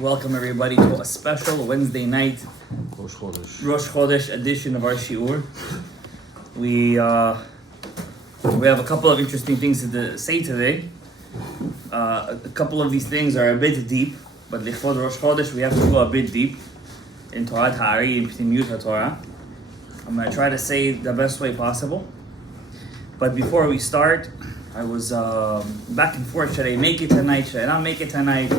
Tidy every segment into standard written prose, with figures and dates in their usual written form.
Welcome everybody to a special Wednesday night Rosh Chodesh edition of our Shiur. We have a couple of interesting things to say today. A couple of these things are a bit deep, but Lichvod Rosh Chodesh we have to go a bit deep in Torah Ha'ari and Pnimiyut Torah. I'm going to try to say the best way possible. But before we start, I was back and forth. Should I make it tonight? Should I not make it tonight?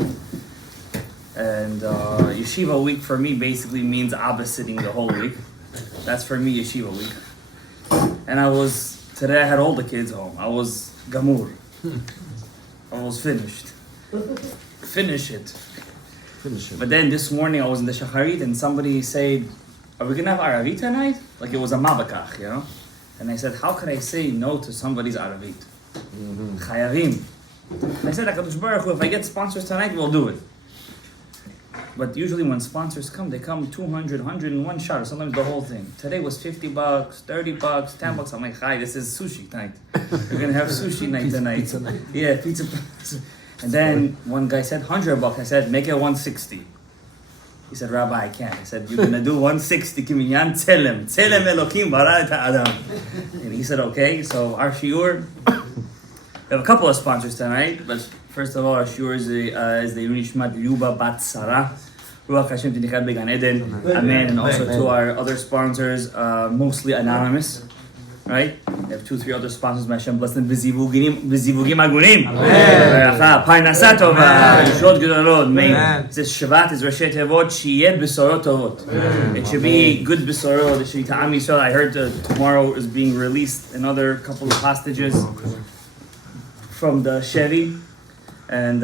And Yeshiva week for me basically means Abba sitting the whole week. That's for me Yeshiva week. And today I had all the kids home. I was gamur. I was finished. Finish it. But then this morning I was in the Shacharit and somebody said, are we going to have Aravit tonight? Like it was a Mabakach, you know? And I said, how could I say no to somebody's Aravit? Chayavim. I said, HaKadosh Baruch Hu, if I get sponsors tonight, we'll do it. But usually when sponsors come, they come 200, 101 shot, or sometimes the whole thing. Today was $50, $30, $10. I'm like, hi, this is sushi night. We're going to have sushi night tonight. Pizza night. Yeah, pizza. And then one guy said $100. I said, make it 160. He said, Rabbi, I can't. I said, you're going to do 160. Kiminyan tzelem. Tzelem Elokim bara et ha'adam. And he said, okay. So our shiur, we have a couple of sponsors tonight. But first of all, our shiur is the Nishmat Yuba Bat Sarah. Ruach Hashem Tinichad Began Eden. Amen. And also to our other sponsors, mostly anonymous. Right? We have 2-3 other sponsors. May Hashem bless them. B'zivugim agunim. Amen. Parnasa tova. Yishod gedolot. This Shabbat is Rashi Tevot. Sheyeh besorot tovot. It should be good besorot. It should be ta'am Yisrael. I heard tomorrow is being released another couple of hostages from the Chevy. And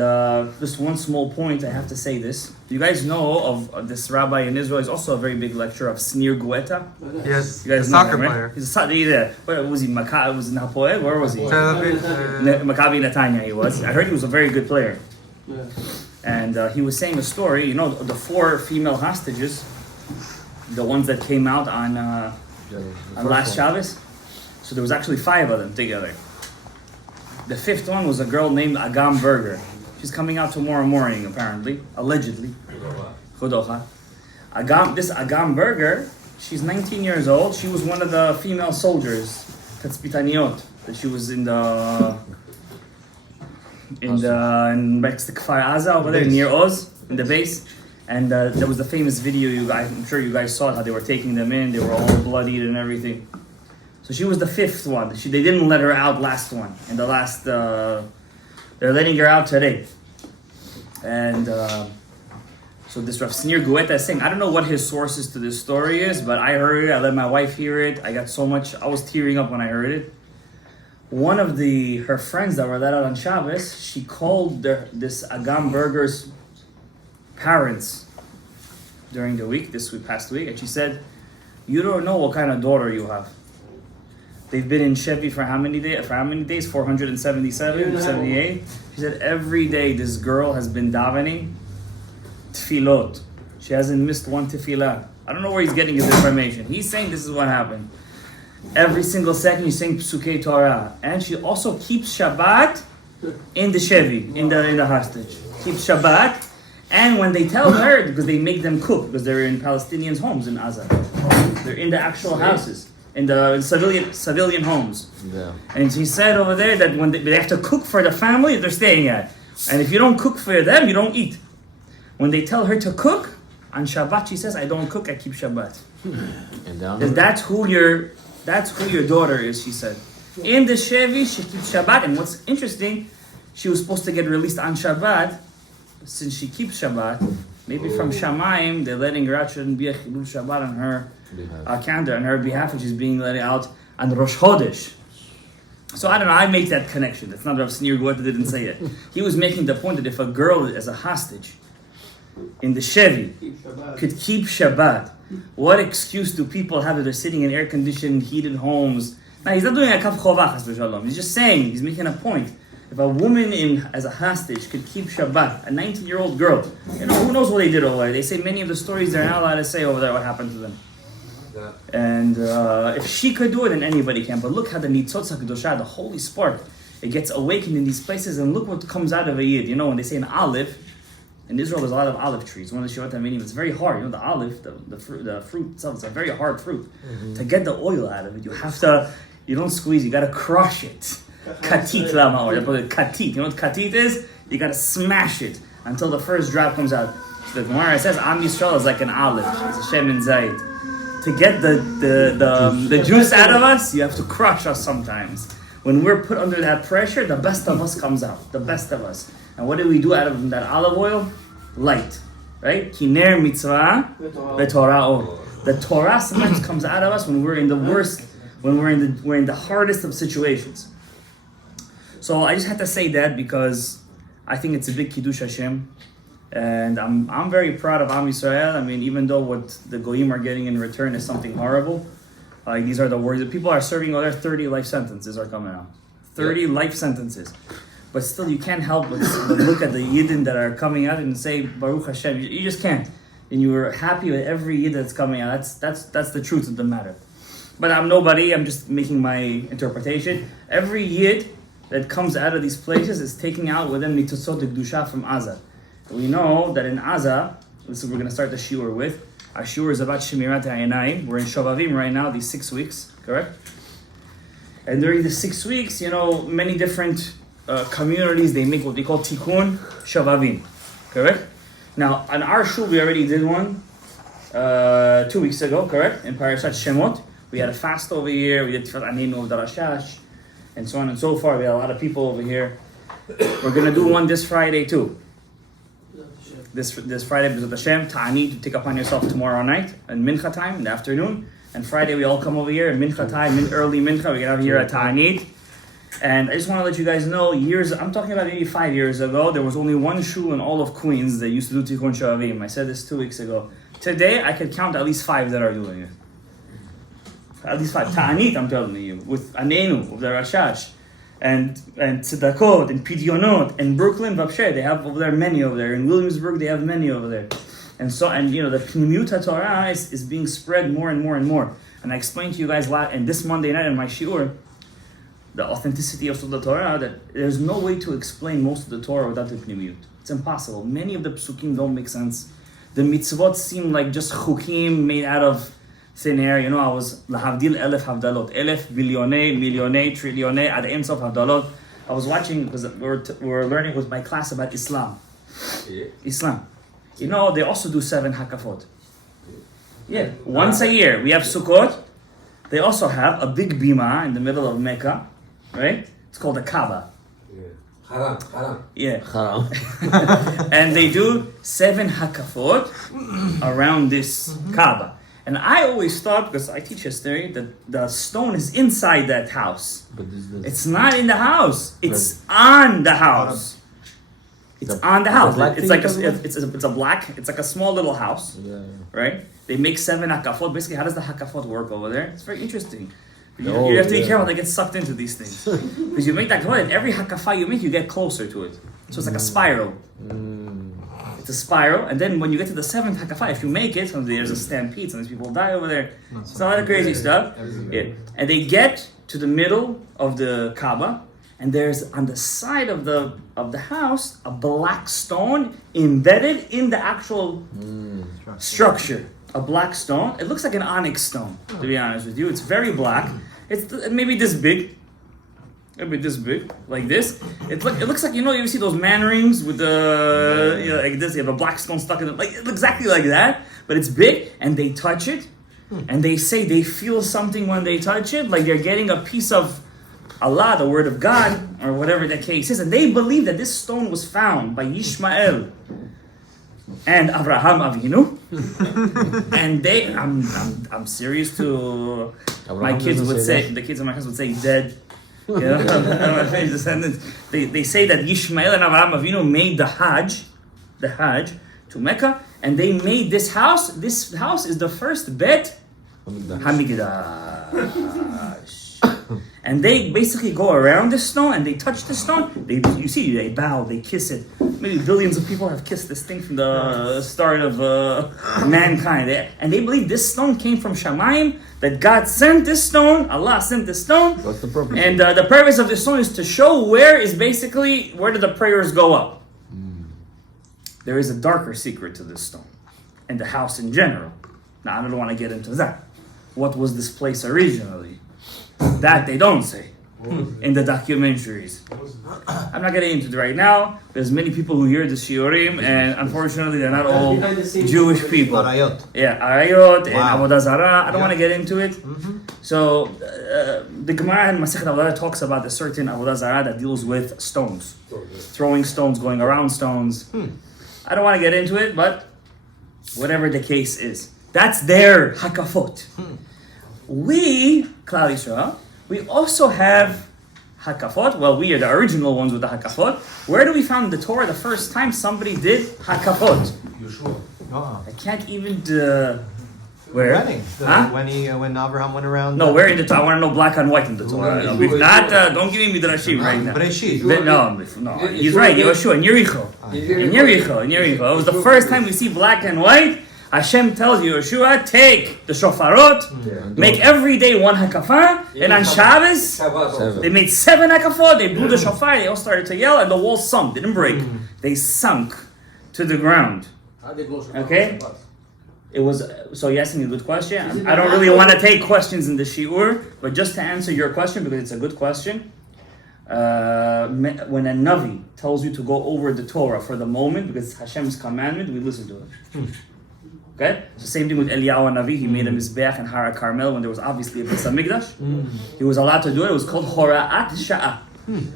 just one small point, I have to say this. You guys know of this rabbi in Israel. He's also a very big lecturer of Snir Guetta. Yes, you guys the know soccer him, right? player. He's a where was he? Was in Hapoel? Where was he? Maccabi Netanya he was. I heard he was a very good player. Yeah. And he was saying a story, you know, the 4 female hostages, the ones that came out on last Shabbos. So there was actually 5 of them together. The 5th one was a girl named Agam Berger. She's coming out tomorrow morning, apparently, allegedly. Chodocha. This Agam Berger, she's 19 years old. She was one of the female soldiers, Tatzpitaniot. She was in Kfar Aza over there near Oz, in the base. And there was the famous video. I'm sure you guys saw it, how they were taking them in. They were all bloodied and everything. So she was the 5th one. They didn't let her out last one. And the last, they're letting her out today. And so this Rav Snir Guetta is saying, I don't know what his sources to this story is, but I heard it. I let my wife hear it. I was tearing up when I heard it. One of her friends that were let out on Shabbos, she called this Agam Berger's parents during the week, past week, and she said, you don't know what kind of daughter you have. They've been in Chevy for how many days? 477, 78. She said every day this girl has been davening tefillot. She hasn't missed one tefillah. I don't know where he's getting his information. He's saying this is what happened. Every single second he's saying Psukei Torah. And she also keeps Shabbat in the Chevy, in the hostage. Keeps Shabbat. And when they tell her, because they make them cook, because they're in Palestinians' homes in Gaza. They're in the actual houses. In the civilian homes. Yeah. And he said over there that when they have to cook for the family they're staying at. And if you don't cook for them, you don't eat. When they tell her to cook, on Shabbat she says, I don't cook, I keep Shabbat. And that's who your daughter is, she said. In the Chevy, she keeps Shabbat. And what's interesting, she was supposed to get released on Shabbat. Since she keeps Shabbat, maybe from Shamayim, they're letting her out. Shouldn't be a Chilul Shabbat on her calendar, on her behalf, and she's being let out on Rosh Chodesh. So I don't know, I make that connection. It's not Rav Snir Guetta didn't say it. He was making the point that if a girl as a hostage in the Chevy could keep Shabbat, what excuse do people have that they're sitting in air-conditioned, heated homes? Now, he's not doing a kaf chovah, Chas v'shalom. He's just saying, he's making a point. If a woman as a hostage could keep Shabbat, a 19-year-old girl, you know, who knows what they did over there? They say many of the stories they're not allowed to say over there what happened to them. Yeah. And if she could do it, then anybody can. But look how the Nitzotz HaKadoshah, the holy spark, it gets awakened in these places, and look what comes out of a Yid. You know, when they say an olive, In Israel, there's a lot of olive trees. One of the Shivat HaMinim, it's very hard. The olive, the fruit itself, it's a very hard fruit. To get the oil out of it, you don't squeeze, you gotta crush it. Katit lama, or katit. You know what katit is? You gotta smash it until the first drop comes out. So the Gemara says, Am Yisrael is like an olive. It's a shem and zayit. To get the juice out of us, you have to crush us sometimes. When we're put under that pressure, the best of us comes out. The best of us. And what do we do out of that olive oil? Light. Right? Kiner mitzvah v'torah. The Torah sometimes comes out of us when we're in the worst, when we're in the hardest of situations. So I just had to say that because I think it's a big Kiddush Hashem. And I'm very proud of Am Yisrael. I mean, even though what the Goyim are getting in return is something horrible, these are the words that people are serving. Other 30 life sentences are coming out. 30 life sentences. But still, you can't help but look at the Yidden that are coming out and say, Baruch Hashem. You just can't. And you are happy with every Yid that's coming out. That's the truth of the matter. But I'm nobody. I'm just making my interpretation. Every Yid that comes out of these places is taking out with them Mitzvot Kedusha from Aza. We know that in Aza, this is what we're going to start the shiur with. Our shiur is about Shemirat HaEinayim. We're in Shavavim right now, these 6 weeks, correct? And during the 6 weeks, many different communities, they make what they call Tikkun Shavavim, correct? Now, on our shul, we already did one 2 weeks ago, correct? In Parashat Shemot. We had a fast over here, we did Tifat Anenu of Darashash, and so on and so forth. We had a lot of people over here. We're going to do one this Friday too. This Friday, B'ezrat Hashem, Ta'anit, to take upon yourself tomorrow night, and Mincha time in the afternoon. And Friday, we all come over here, and Mincha time, early Mincha, we get out here at Ta'anit. And I just want to let you guys know, I'm talking about maybe 5 years ago, there was only one shul in all of Queens that used to do Tikkun Shavavim. I said this 2 weeks ago. Today, I could count at least 5 that are doing it. At least 5. Ta'anit, I'm telling you, with Anenu, with the Rashash. And Tzedakot, and Pidyonot, and Brooklyn, Vapshe, they have over there many over there. In Williamsburg, they have many over there. And the Pnimiyut Torah is being spread more and more and more. And I explained to you guys and this Monday night in my shiur, the authenticity of the Torah, that there's no way to explain most of the Torah without the Pnimiyut. It's impossible. Many of the psukim don't make sense. The mitzvot seem like just chukim made out of thin air. I was lahavdil elef havdalot, elef billionay, trillionay, ad ein sof havdalot. I was watching because we were learning with my class about Islam. Yeah. Islam. They also do 7 hakafot. Yeah, once a year we have Sukkot. They also have a big bima in the middle of Mecca, right? It's called the Kaaba. Haram. Yeah. Haram. And they do 7 hakafot around this Kaaba. And I always thought, because I teach history, that the stone is inside that house. But it's not in the house. It's on the house. It's on the house. It's like it's like a small little house, right? They make 7 hakafot. Basically, how does the hakafot work over there? It's very interesting. You have to be careful not to get sucked into these things. Because you make that hakafot, and every hakafah you make, you get closer to it. So it's like a spiral. It's a spiral, and then when you get to the 7th hakafah, if you make it, there's a stampede, sometimes people die over there. It's a lot of crazy stuff. Yeah. And they get to the middle of the Kaaba, and there's on the side of the house a black stone embedded in the actual structure. A black stone. It looks like an onyx stone, to be honest with you. It's very black. It's maybe this big. Maybe this big, like this. It looks like, you see those man rings with the, like this, you have a black stone stuck in it, like exactly like that, but it's big, and they touch it, and they say they feel something when they touch it, like they're getting a piece of Allah, the word of God, or whatever the case is, and they believe that this stone was found by Yishmael and Abraham Avinu, and I'm serious to, my kids would say, the kids of my house would say dead. My descendants. They say that Yishmael and Abraham Avinu made the Hajj to Mecca, and they made this house. This house is the first Bet Hamikdash. And they basically go around this stone and they touch the stone. They bow, they kiss it. Maybe billions of people have kissed this thing from the start of mankind. And they believe this stone came from Shamayim, that God sent this stone, Allah sent this stone. What's the purpose? And the purpose of this stone is to show where did the prayers go up. there is a darker secret to this stone and the house in general. Now, I don't want to get into that. What was this place originally? That they don't say in the documentaries. I'm not getting into it right now. There's many people who hear the shiurim, and unfortunately, they're not all Jewish people. Arayot. Yeah, Arayot and Wow. Avodah Zarah. I don't want to get into it. So, the Gemara in Masechet Avodah talks about a certain Avodah Zarah that deals with stones, throwing stones, going around stones. I don't want to get into it, but whatever the case is, that's their hakafot. We, Klal Yisrael, we also have hakafot. Well, we are the original ones with the hakafot. Where do we find in the Torah the first time somebody did hakafot? Yeshua. Oh. I can't even. Where? Wedding. Huh? When Abraham went around. No, where in the Torah? I want to know black and white in the Torah. Yeshua. We've not. Don't give me Midrashim right now. Bereshit. No, he's right. Yeshua in Yericho. In Yericho. It was the first time we see black and white. Hashem tells Yeshua, take the shofarot, make every day one hakafah, and on Shabbos, they made 7 hakafot, they blew the shofar, they all started to yell, and the walls sunk, they didn't break. They sunk to the ground. Okay? It was, so you asked me a good question. I don't really want to take questions in the shiur, but just to answer your question, because it's a good question, when a Navi tells you to go over the Torah for the moment, because it's Hashem's commandment, we listen to it. Okay? It's the same thing with Eliyahu Navi. He made a Mizbeach in Hara Carmel when there was obviously a Beis HaMikdash. He was allowed to do it. It was called Hora'at Sha'ah.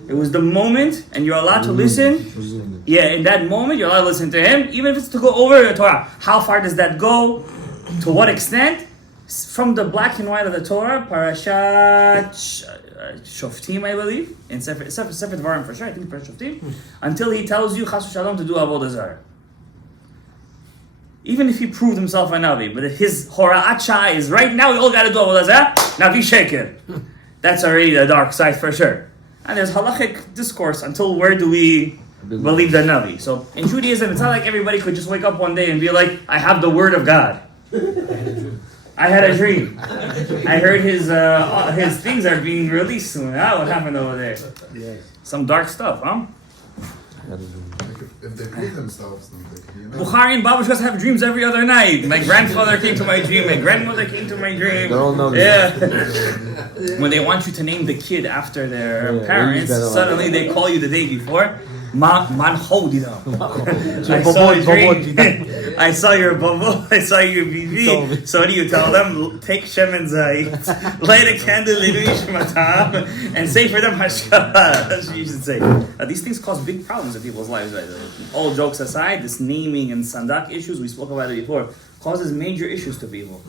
It was the moment, and you're allowed to listen. Yeah, in that moment, you're allowed to listen to him, even if it's to go over the Torah. How far does that go? To what extent? From the black and white of the Torah, Parashat Shoftim, I believe, in Sefer Dvarim for sure, I think Parashat Shoftim, until he tells you, Chas v'Shalom, to do Avodah Zarah. Even if he proved himself a Navi, but his Hora'at Sha'ah is right now, we all got to do Avodah Zarah, Navi Sheker. That's already the dark side for sure. And there's halachic discourse until where do we believe the Navi. So in Judaism, it's not like everybody could just wake up one day and be like, I have the word of God. I had a dream. I heard his things are being released soon. What happened over there? Some dark stuff, huh? If they prove themselves, then they can be Bukhari and Babushkas have dreams every other night. My grandfather came to my dream. My grandmother came to my dream. They all know Yeah. When they want you to name the kid after their parents, suddenly they call you the day before. Man Chodida. I saw a dream. I saw your bubble. I saw your BB. So what do you tell them? Take Shem and Zayit, light a candle, and say for them Hashkalah. That's what you should say. These things cause big problems in people's lives. Right? All jokes aside, this naming and sandak issues, we spoke about it before, causes major issues to people.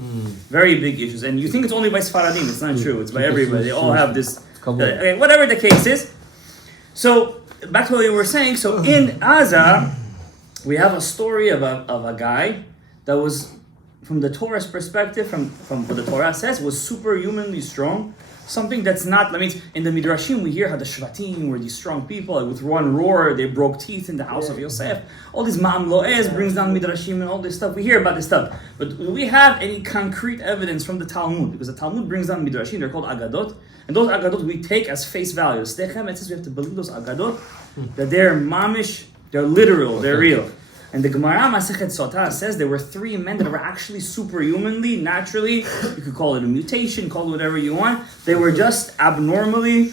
Very big issues. And you think it's only by Sfaradim. It's not true. It's by everybody. They all have this. Okay, whatever the case is. So, back to what we were saying. So in Aza, we have a story of a guy that was, from the Torah's perspective, from what the Torah says, was superhumanly strong. Something that's not, in the Midrashim we hear how the Shvatim were these strong people, like with one roar they broke teeth in the house of Yosef. All these Ma'am Lo'ez brings down Midrashim and all this stuff. We hear about this stuff. But do we have any concrete evidence from the Talmud? Because the Talmud brings down Midrashim, they're called Agadot. And those Agadot we take as face value. Stechem, it says we have to believe those Agadot, that they're mamish, they're literal, they're real. And the Gemara Masechet Sotah says there were 3 men that were actually superhumanly, naturally, you could call it a mutation, call it whatever you want. They were just abnormally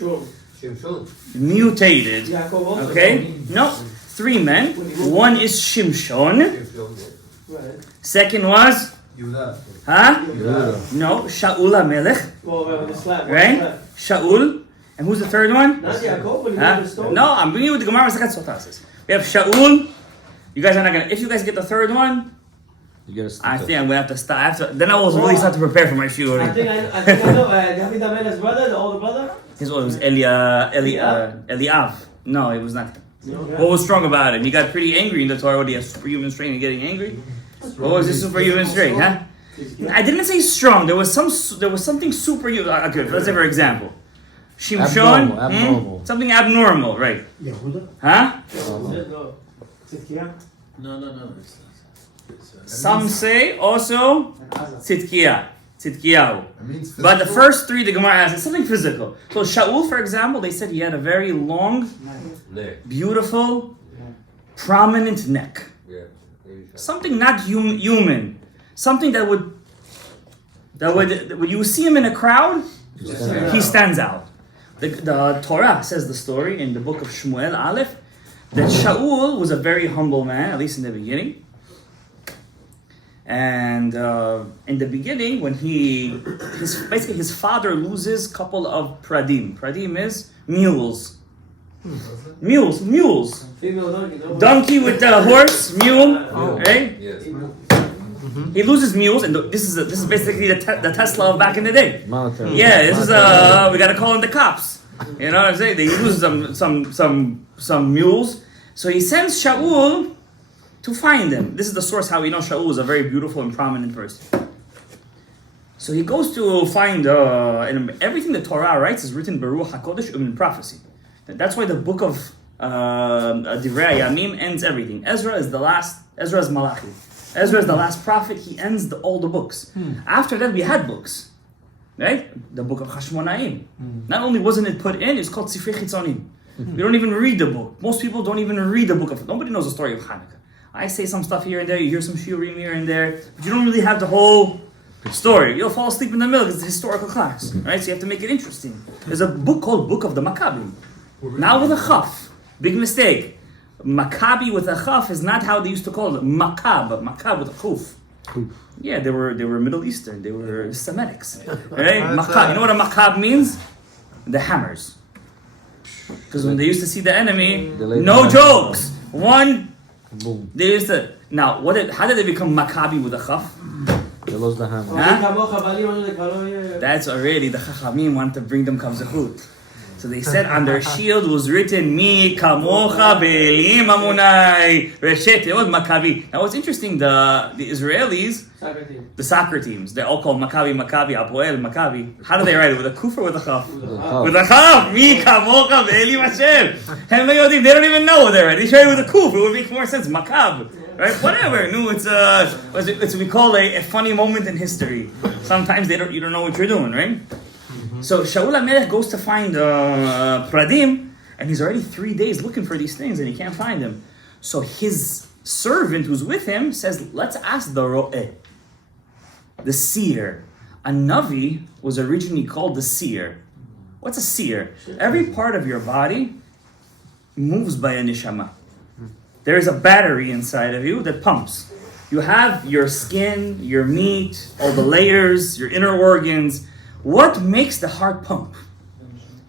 mutated. Okay? No, 3 men. One is Shimshon. Second was? Huh? No, Shaul HaMelech. Right? Shaul. And who's the third one? Huh? No, I'm bringing you with the Gemara Masechet Sotah says. We have Shaul. You guys are not gonna. If you guys get the third one, I think I'm gonna have to stop. Then I will really start to prepare for my shiur. I think I know. David Amelech's brother, the older brother. His older was Eliav. No, it was not. What was strong about him? He got pretty angry in the Torah. What, he has superhuman strength and getting angry? What was his superhuman strength? Huh? I didn't say strong. There was something superhuman. Okay, let's say for example, Shimshon. Abnormal. Something abnormal, right? Huh? No. Some say also Tzidkiyahu. But the first 3 the Gemara has is something physical. So Shaul, for example, they said he had a very long, beautiful, prominent neck. something not human, something that would when you see him in a crowd, he stands out. The Torah says the story in the book of Shmuel Aleph that Shaul was a very humble man, at least in the beginning. And in the beginning, when his father loses a couple of pradim. Pradim is mules. Mules. Female donkey. No? Donkey with the horse, mule, right? Yes. He loses mules, and this is basically the Tesla of back in the day. Mountain. Yeah, this is we gotta call in the cops. You know what I'm saying? They lose some mules, so he sends Shaul to find them. This is the source how we know Shaul is a very beautiful and prominent person. So he goes to find, and everything the Torah writes is written Baruch HaKodesh in prophecy. That's why the book of Divrei Yamim ends everything. Ezra is Malachi. Ezra is the last prophet. He ends all the books. After that, we had books, right? The book of Hashmonaim. Not only wasn't it put in, it's called Sifrei Chitzonim. We don't even read the book. Most people don't even read the book of. Nobody knows the story of Hanukkah. I say some stuff here and there. You hear some shiurim here and there, but you don't really have the whole story. You'll fall asleep in the middle because it's a historical class, right? So you have to make it interesting. There's a book called Book of the Maccabim. Now with a chaf. Big mistake. Maccabi with a chaf is not how they used to call it. Maccab with a chuf. Yeah, they were Middle Eastern. They were Semitics, right? Maccab. You know what a maccab means? The hammers. Because when they used to see the enemy, no jokes. One, Boom. they used to. Now, how did they become Maccabi with a chaf? They lost the hammer. That's already the Chachamim want to bring them Kavzechut. So they said on their shield was written Mi Kamocha Be'elim Amunai Reshet Yod Maccabi. Now what's interesting, the Israelis, the soccer teams, they're all called Maccabi, Apoel, Maccabi. How do they write it? With a kuf or with a chaf? With a chaf. Mi Kamocha Be'elim Hashem. They don't even know they're right. They try it with a kuf. It would make more sense. Maccab. Right? Whatever. No, it's we call a funny moment in history. Sometimes you don't know what you're doing, right? So Shaul HaMelech goes to find Pradim, and he's already 3 days looking for these things, and he can't find them. So his servant who's with him says, let's ask the Ro'eh, the seer. A Navi was originally called the seer. What's a seer? Every part of your body moves by a neshama. There is a battery inside of you that pumps. You have your skin, your meat, all the layers, your inner organs. What makes the heart pump?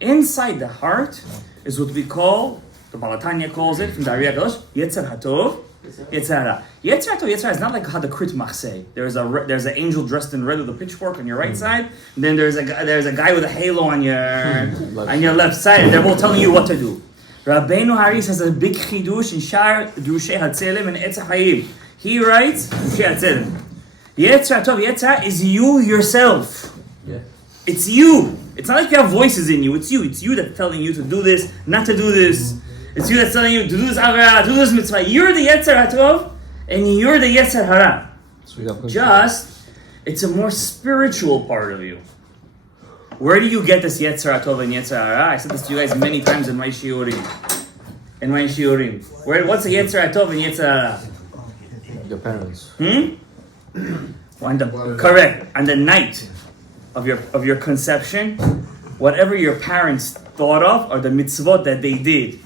Inside the heart is what we call, the Balatanya calls it, from the Ariya Kadosh, Yetzer HaTov, Yetzer Hara. Yetzer HaTov, Yetzer Hara is not like how the Krit Mach say. There's an angel dressed in red with a pitchfork on your right side, and then there's a guy with a halo on your left side, and they're both telling you what to do. Rabbeinu Haris has a big chidush in Shar Drushei Hatzelem and Etz HaChaim. He writes, Drushei Hatzelem, Yetzer HaTov, Yetzer Hara is you yourself. Yeah. It's you. It's not like you have voices in you. It's you. It's you that's telling you to do this, not to do this. It's you that's telling you to do this avera, to do this mitzvah. You're the Yetzer HaTov, and you're the Yetzer Hara. Just, it's a more spiritual part of you. Where do you get this Yetzer HaTov and Yetzer Hara? I said this to you guys many times in my shiurim. What's the Yetzer HaTov and Yetzer Hara? Your parents. Correct. On the night of your conception, whatever your parents thought of are the mitzvot that they did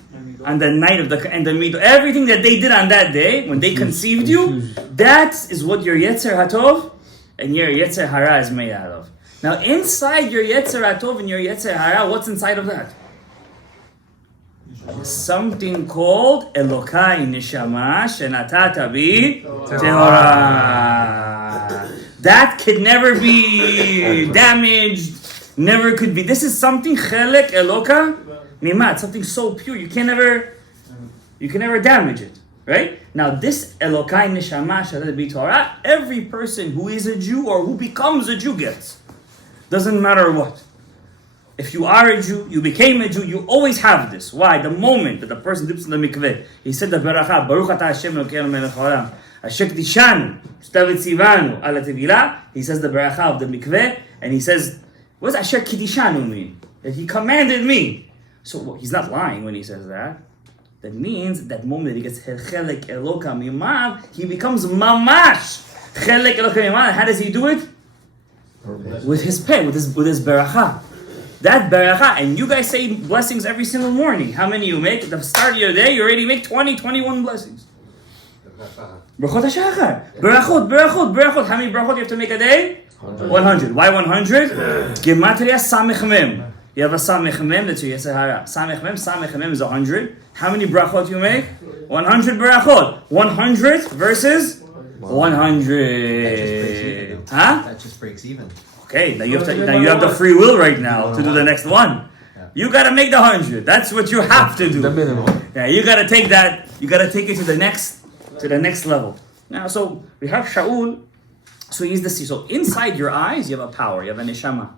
on the night of everything that they did on that day when they conceived you, that is what your Yetzer HaTov and your Yetzer Hara is made out of. Now inside your Yetzer HaTov and your Yetzer Hara, what's inside of that? Something called Elokai Neshama Shenatata Bi Tehora. That could never be damaged, never could be. This is something Chelek Eloka Nimat, something so pure you can never damage it, right? Now this Elokai Neshama Shenatata Bi Tehora, every person who is a Jew or who becomes a Jew gets. Doesn't matter what. If you are a Jew, you became a Jew, you always have this. Why? The moment that the person dips in the mikveh, he said the beracha, Baruch atah Hashem Elokeinu melech haolam, asher kdishanu, shtav etzivanu ala tevilah. He says the beracha of the mikveh, and he says, what does asher kdishanu mean? That he commanded me. So he's not lying when he says that. That means that moment that he gets chelek eloka mimad, he becomes mamash chelek eloka mimad. How does he do it? With his peh, with his beracha. That beracha, and you guys say blessings every single morning. How many you make? At the start of your day, you already make 20, 21 blessings. Brachot HaShachar. Berachot. How many brachot you have to make a day? 100. Why 100? Gematria Samech Mem. You have a Samech Mem, that's your Yetzirah. Samech Mem is 100. How many brachot you make? 100 brachot. 100 versus 100. Huh? That just breaks even. Okay, now you have the free will right now to do the next one. You gotta make the 100. That's what you have to do. The minimum. Yeah, you gotta take that. You gotta take it to the next level. Now, so we have Shaul. So he's the sea. So inside your eyes, you have a power. You have a neshama.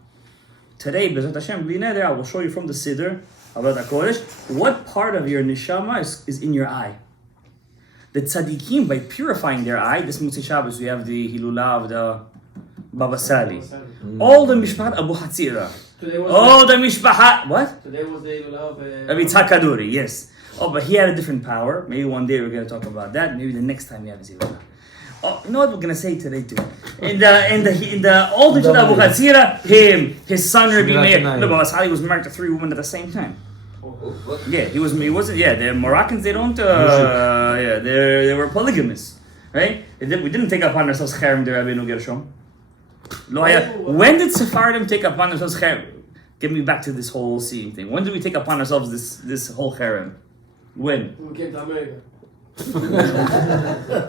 Today, B'ezrat Hashem, bli neder, I will show you from the Siddur about HaKodesh what part of your neshama is in your eye. The tzaddikim, by purifying their eye, this Mutzi Shabbos, we have the Hilulah of the Baba Sali. All the Mishpahat Abu Hatzira. All the Mishpahat, what? Today was the Hilulah of Yitzhak Kaduri, yes. Oh, but he had a different power. Maybe one day we're going to talk about that. Maybe the next time we have his Hilulah. Oh, you know what we're going to say today too? In the all the Judah Abu Hatzira, his son Rabbi Meir. No, Baba Sali was married to 3 women at the same time. Yeah, he wasn't. Yeah, the Moroccans, they don't. They were polygamous, right? We didn't take upon ourselves cherem de Rabbeinu Gershom. When did Sephardim take upon themselves cherem? Get me back to this whole seeing thing. When did we take upon ourselves this whole cherem? When? we came to America.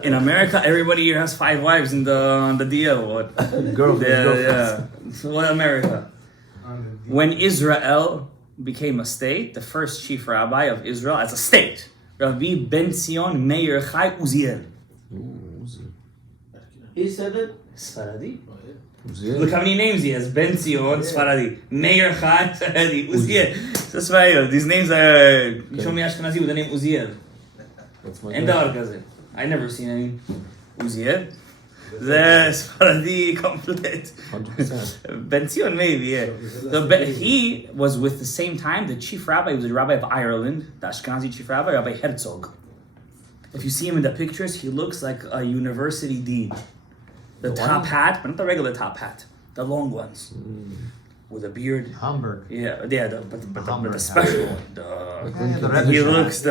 In America, everybody here has 5 wives on the DL. What? Girlfriends. Yeah. So what America? When Israel became a state, the first chief rabbi of Israel as a state, Rabbi Ben Zion Meir Chai Uziel. He said that? Sfaradi. Look how many names he has. Ben Zion, Sfaradi. Meir Chai, Sfaradi. Uziel. So Sfaradi. These names are... You show me Ashkenazi with the name Uziel. That's my And the Argazin. I never seen any Uziel. The Sfaradi complete. 100%. Ben Zion maybe, yeah. He was with the same time, the chief rabbi, he was the rabbi of Ireland, the Ashkenazi chief rabbi, Rabbi Herzog. If you see him in the pictures, he looks like a university dean. The top hat, but not the regular top hat, the long ones. With a beard. Hamburg. Yeah, but the special one. He looks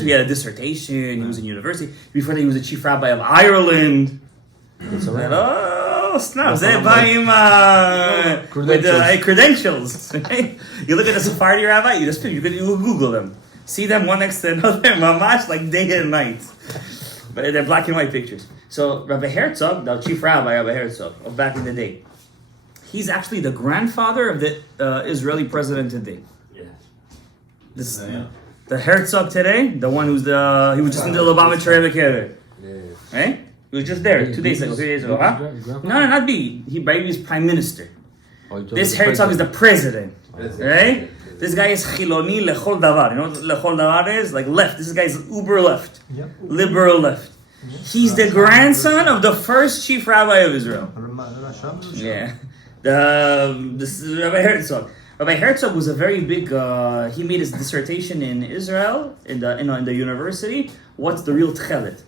he had a dissertation, he was in university. Before that, he was the chief rabbi of Ireland. It's all right. Oh, snap! They buy him with credentials. Right? You look at the Sephardi rabbi, you Google them. See them one next to another, mamash, like day and night. But they're black and white pictures. So Rabbi Herzog, the chief rabbi, Rabbi Herzog, of back in the day, he's actually the grandfather of the Israeli president today. Yeah. The Herzog today, the one he was just in the Lubavitch Rebbe Kever. Yeah. Right? He was just there 2 days ago, 3 days ago, huh? No, not B. He was prime minister. This Herzog is the president, right? This guy is chiloni lechol davar. You know what lechol davar is? Like left. This guy is uber left. Yep. Liberal left. He's the grandson of the first chief rabbi of Israel. Yeah. This is Rabbi Herzog. Rabbi Herzog was a very big. He made his dissertation in Israel in the university. What's the real tchelet?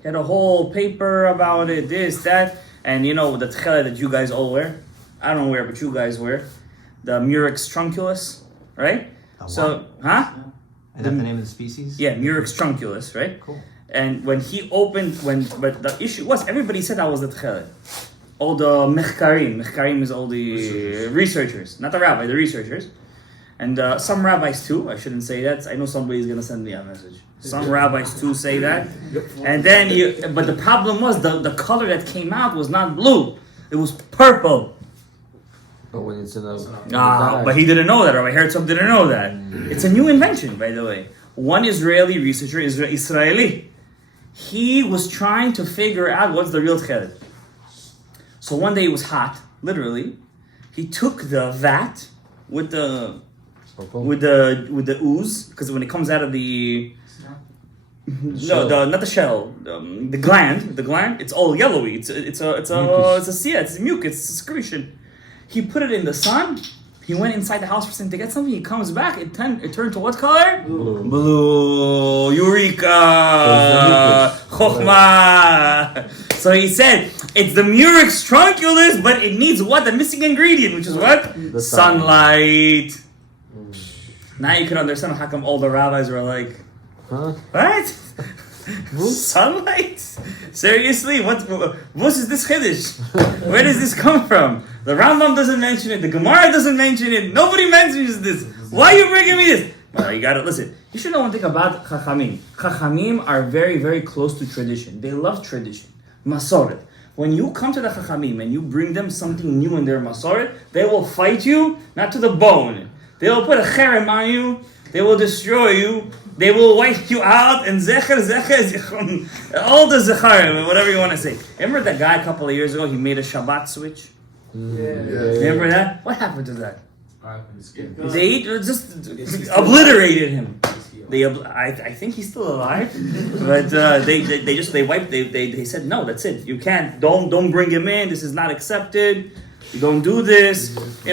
He had a whole paper about it. This, that, and you know the tchelet that you guys all wear. I don't wear, but you guys wear the Murex trunculus, right? So, huh? Is that the name of the species? Yeah, Murex trunculus, right? Cool. And when he opened, but the issue was everybody said that was the tchelet. All the mechkarim is all the researchers, not the rabbi, the researchers. And some rabbis too, I shouldn't say that. I know somebody's going to send me a message. Some rabbis too say that. And then, but the problem was the color that came out was not blue. It was purple. But when it's in a... But he didn't know that. Rabbi Herzog didn't know that. It's a new invention, by the way. One Israeli researcher, Israeli, he was trying to figure out what's the real tchelet. So one day it was hot, literally. He took the vat with the ooze, because when it comes out of the not the shell, the gland, it's all yellowy. It's a mucus, it's secretion. He put it in the sun. He went inside the house for something to get something. He comes back. It turned to what color? Blue. Blue. Eureka. Chokhmah. So he said, it's the Murex trunculus, but it needs what? The missing ingredient, which is what? The sun. Sunlight. Now you can understand how come all the rabbis were like, Huh? what? Sunlight? Seriously? What is this Kiddush? Where does this come from? The Rambam doesn't mention it. The Gemara doesn't mention it. Nobody mentions this. Why are you bringing me this? Well, you gotta listen. You should know one thing about Chachamim. Chachamim are very, very close to tradition. They love tradition. Masoret. When you come to the Chachamim and you bring them something new in their Masoret, they will fight you, not to the bone. They will put a cherem on you. They will destroy you. They will wipe you out, and zecher, all the zecharim, whatever you want to say. Remember that guy a couple of years ago, he made a Shabbat switch? Remember that? What happened to that? They just obliterated him. I think he's still alive, but they said, no, that's it. You can't, don't bring him in, this is not accepted. You don't do this.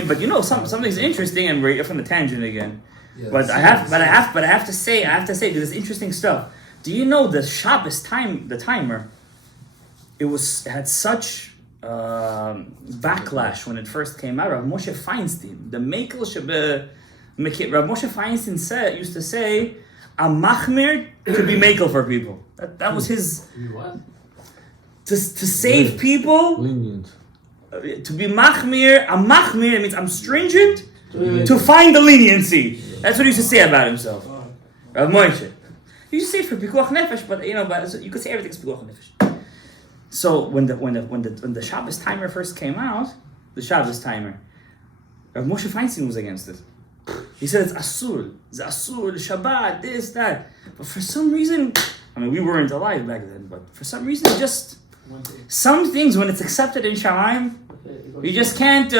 But you know, something's interesting, and we're from the tangent again. Yeah, But I have to say, this is interesting stuff. Do you know the Shabbos the timer? It had such backlash when it first came out. Rav Moshe Feinstein, the Mekel Rav Moshe Feinstein used to say, a machmir to be Mekel for people. That was his. What? To save people. Lenient. To be machmir, a machmir means I'm stringent to find the leniency. That's what he used to say about himself. Rav Moshe. He used to say it for pikuach nefesh, but you could say everything's pikuach nefesh. So when the Shabbos timer first came out, the Shabbos timer, Rav Moshe Feinstein was against it. He said it's asur, Shabbat, this, that. But for some reason, we weren't alive back then, but for some reason, some things when it's accepted in Shamayim, you just can't. The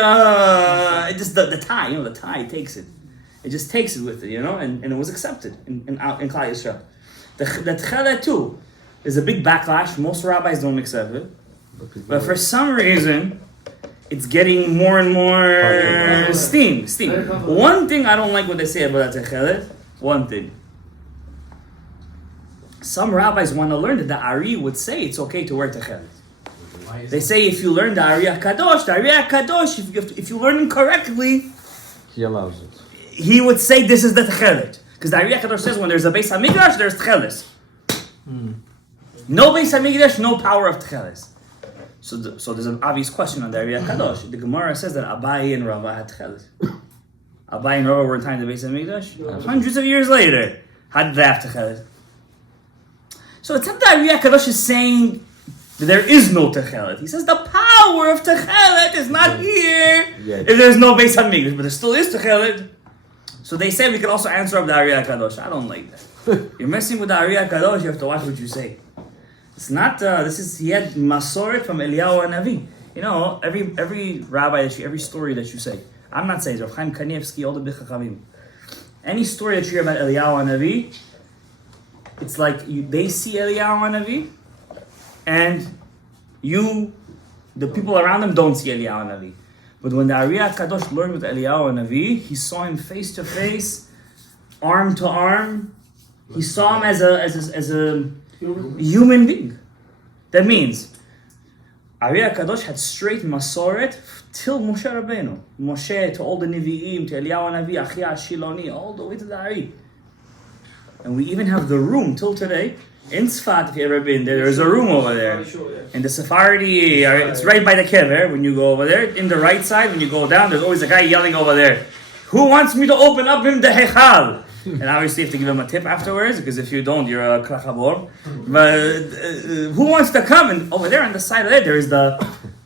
tie, the tie takes it. It just takes it with it, and it was accepted in Klal Yisrael. The Tchelet too is a big backlash. Most rabbis don't accept it, but for some reason, it's getting more and more steam. One thing I don't like what they say about the Tchelet. One thing. Some rabbis want to learn that the Ari would say it's okay to wear Tchelet. They say if you learn the Ari HaKadosh, if you learn him correctly, He allows it. he would say this is the Tchelet. Because the Ari HaKadosh says when there's a Beis HaMikdash, there's Tcheles. No Beis HaMikdash, no power of Tcheles. So there's an obvious question on the Ari HaKadosh. The Gemara says that Abai and Rava had Tcheles. Abai and Rava were in time of the Beis HaMikdash. Hundreds of years later, how did they have Tcheles? So it's not that Ari HaKadosh is saying that there is no Techelet. He says the power of Techelet is not here if there's no Beis HaMikdash, but there still is Techelet. So they say we can also answer up the Ari HaKadosh. I don't like that. You're messing with the Ari HaKadosh, you have to watch what you say. It's not, he had Masoret from Eliyahu HaNavi. Every rabbi, every story that you say, I'm not saying, Rav Chaim Kanievsky, all the Big Chachamim. Any story that you hear about Eliyahu HaNavi, it's like they see Eliyahu HaNavi, and the people around them don't see Eliyahu HaNavi. But when the Ari HaKadosh learned with Eliyahu HaNavi, he saw him face to face, arm to arm. He saw him as a human being. That means Ari HaKadosh had straight Masoret till Moshe Rabbeinu. Moshe to all the Nevi'im, to Eliyahu HaNavi, Achia Shiloni, all the way to the Ari. And we even have the room till today. In Tzfat, if you've ever been there, there's a room over there. In the Sephardi, it's right by the kever. When you go over there, in the right side, when you go down, there's always a guy yelling over there, who wants me to open up him the Hechal? And obviously you have to give him a tip afterwards, because if you don't, you're a krachabor. But who wants to come? And over there on the side of there, there is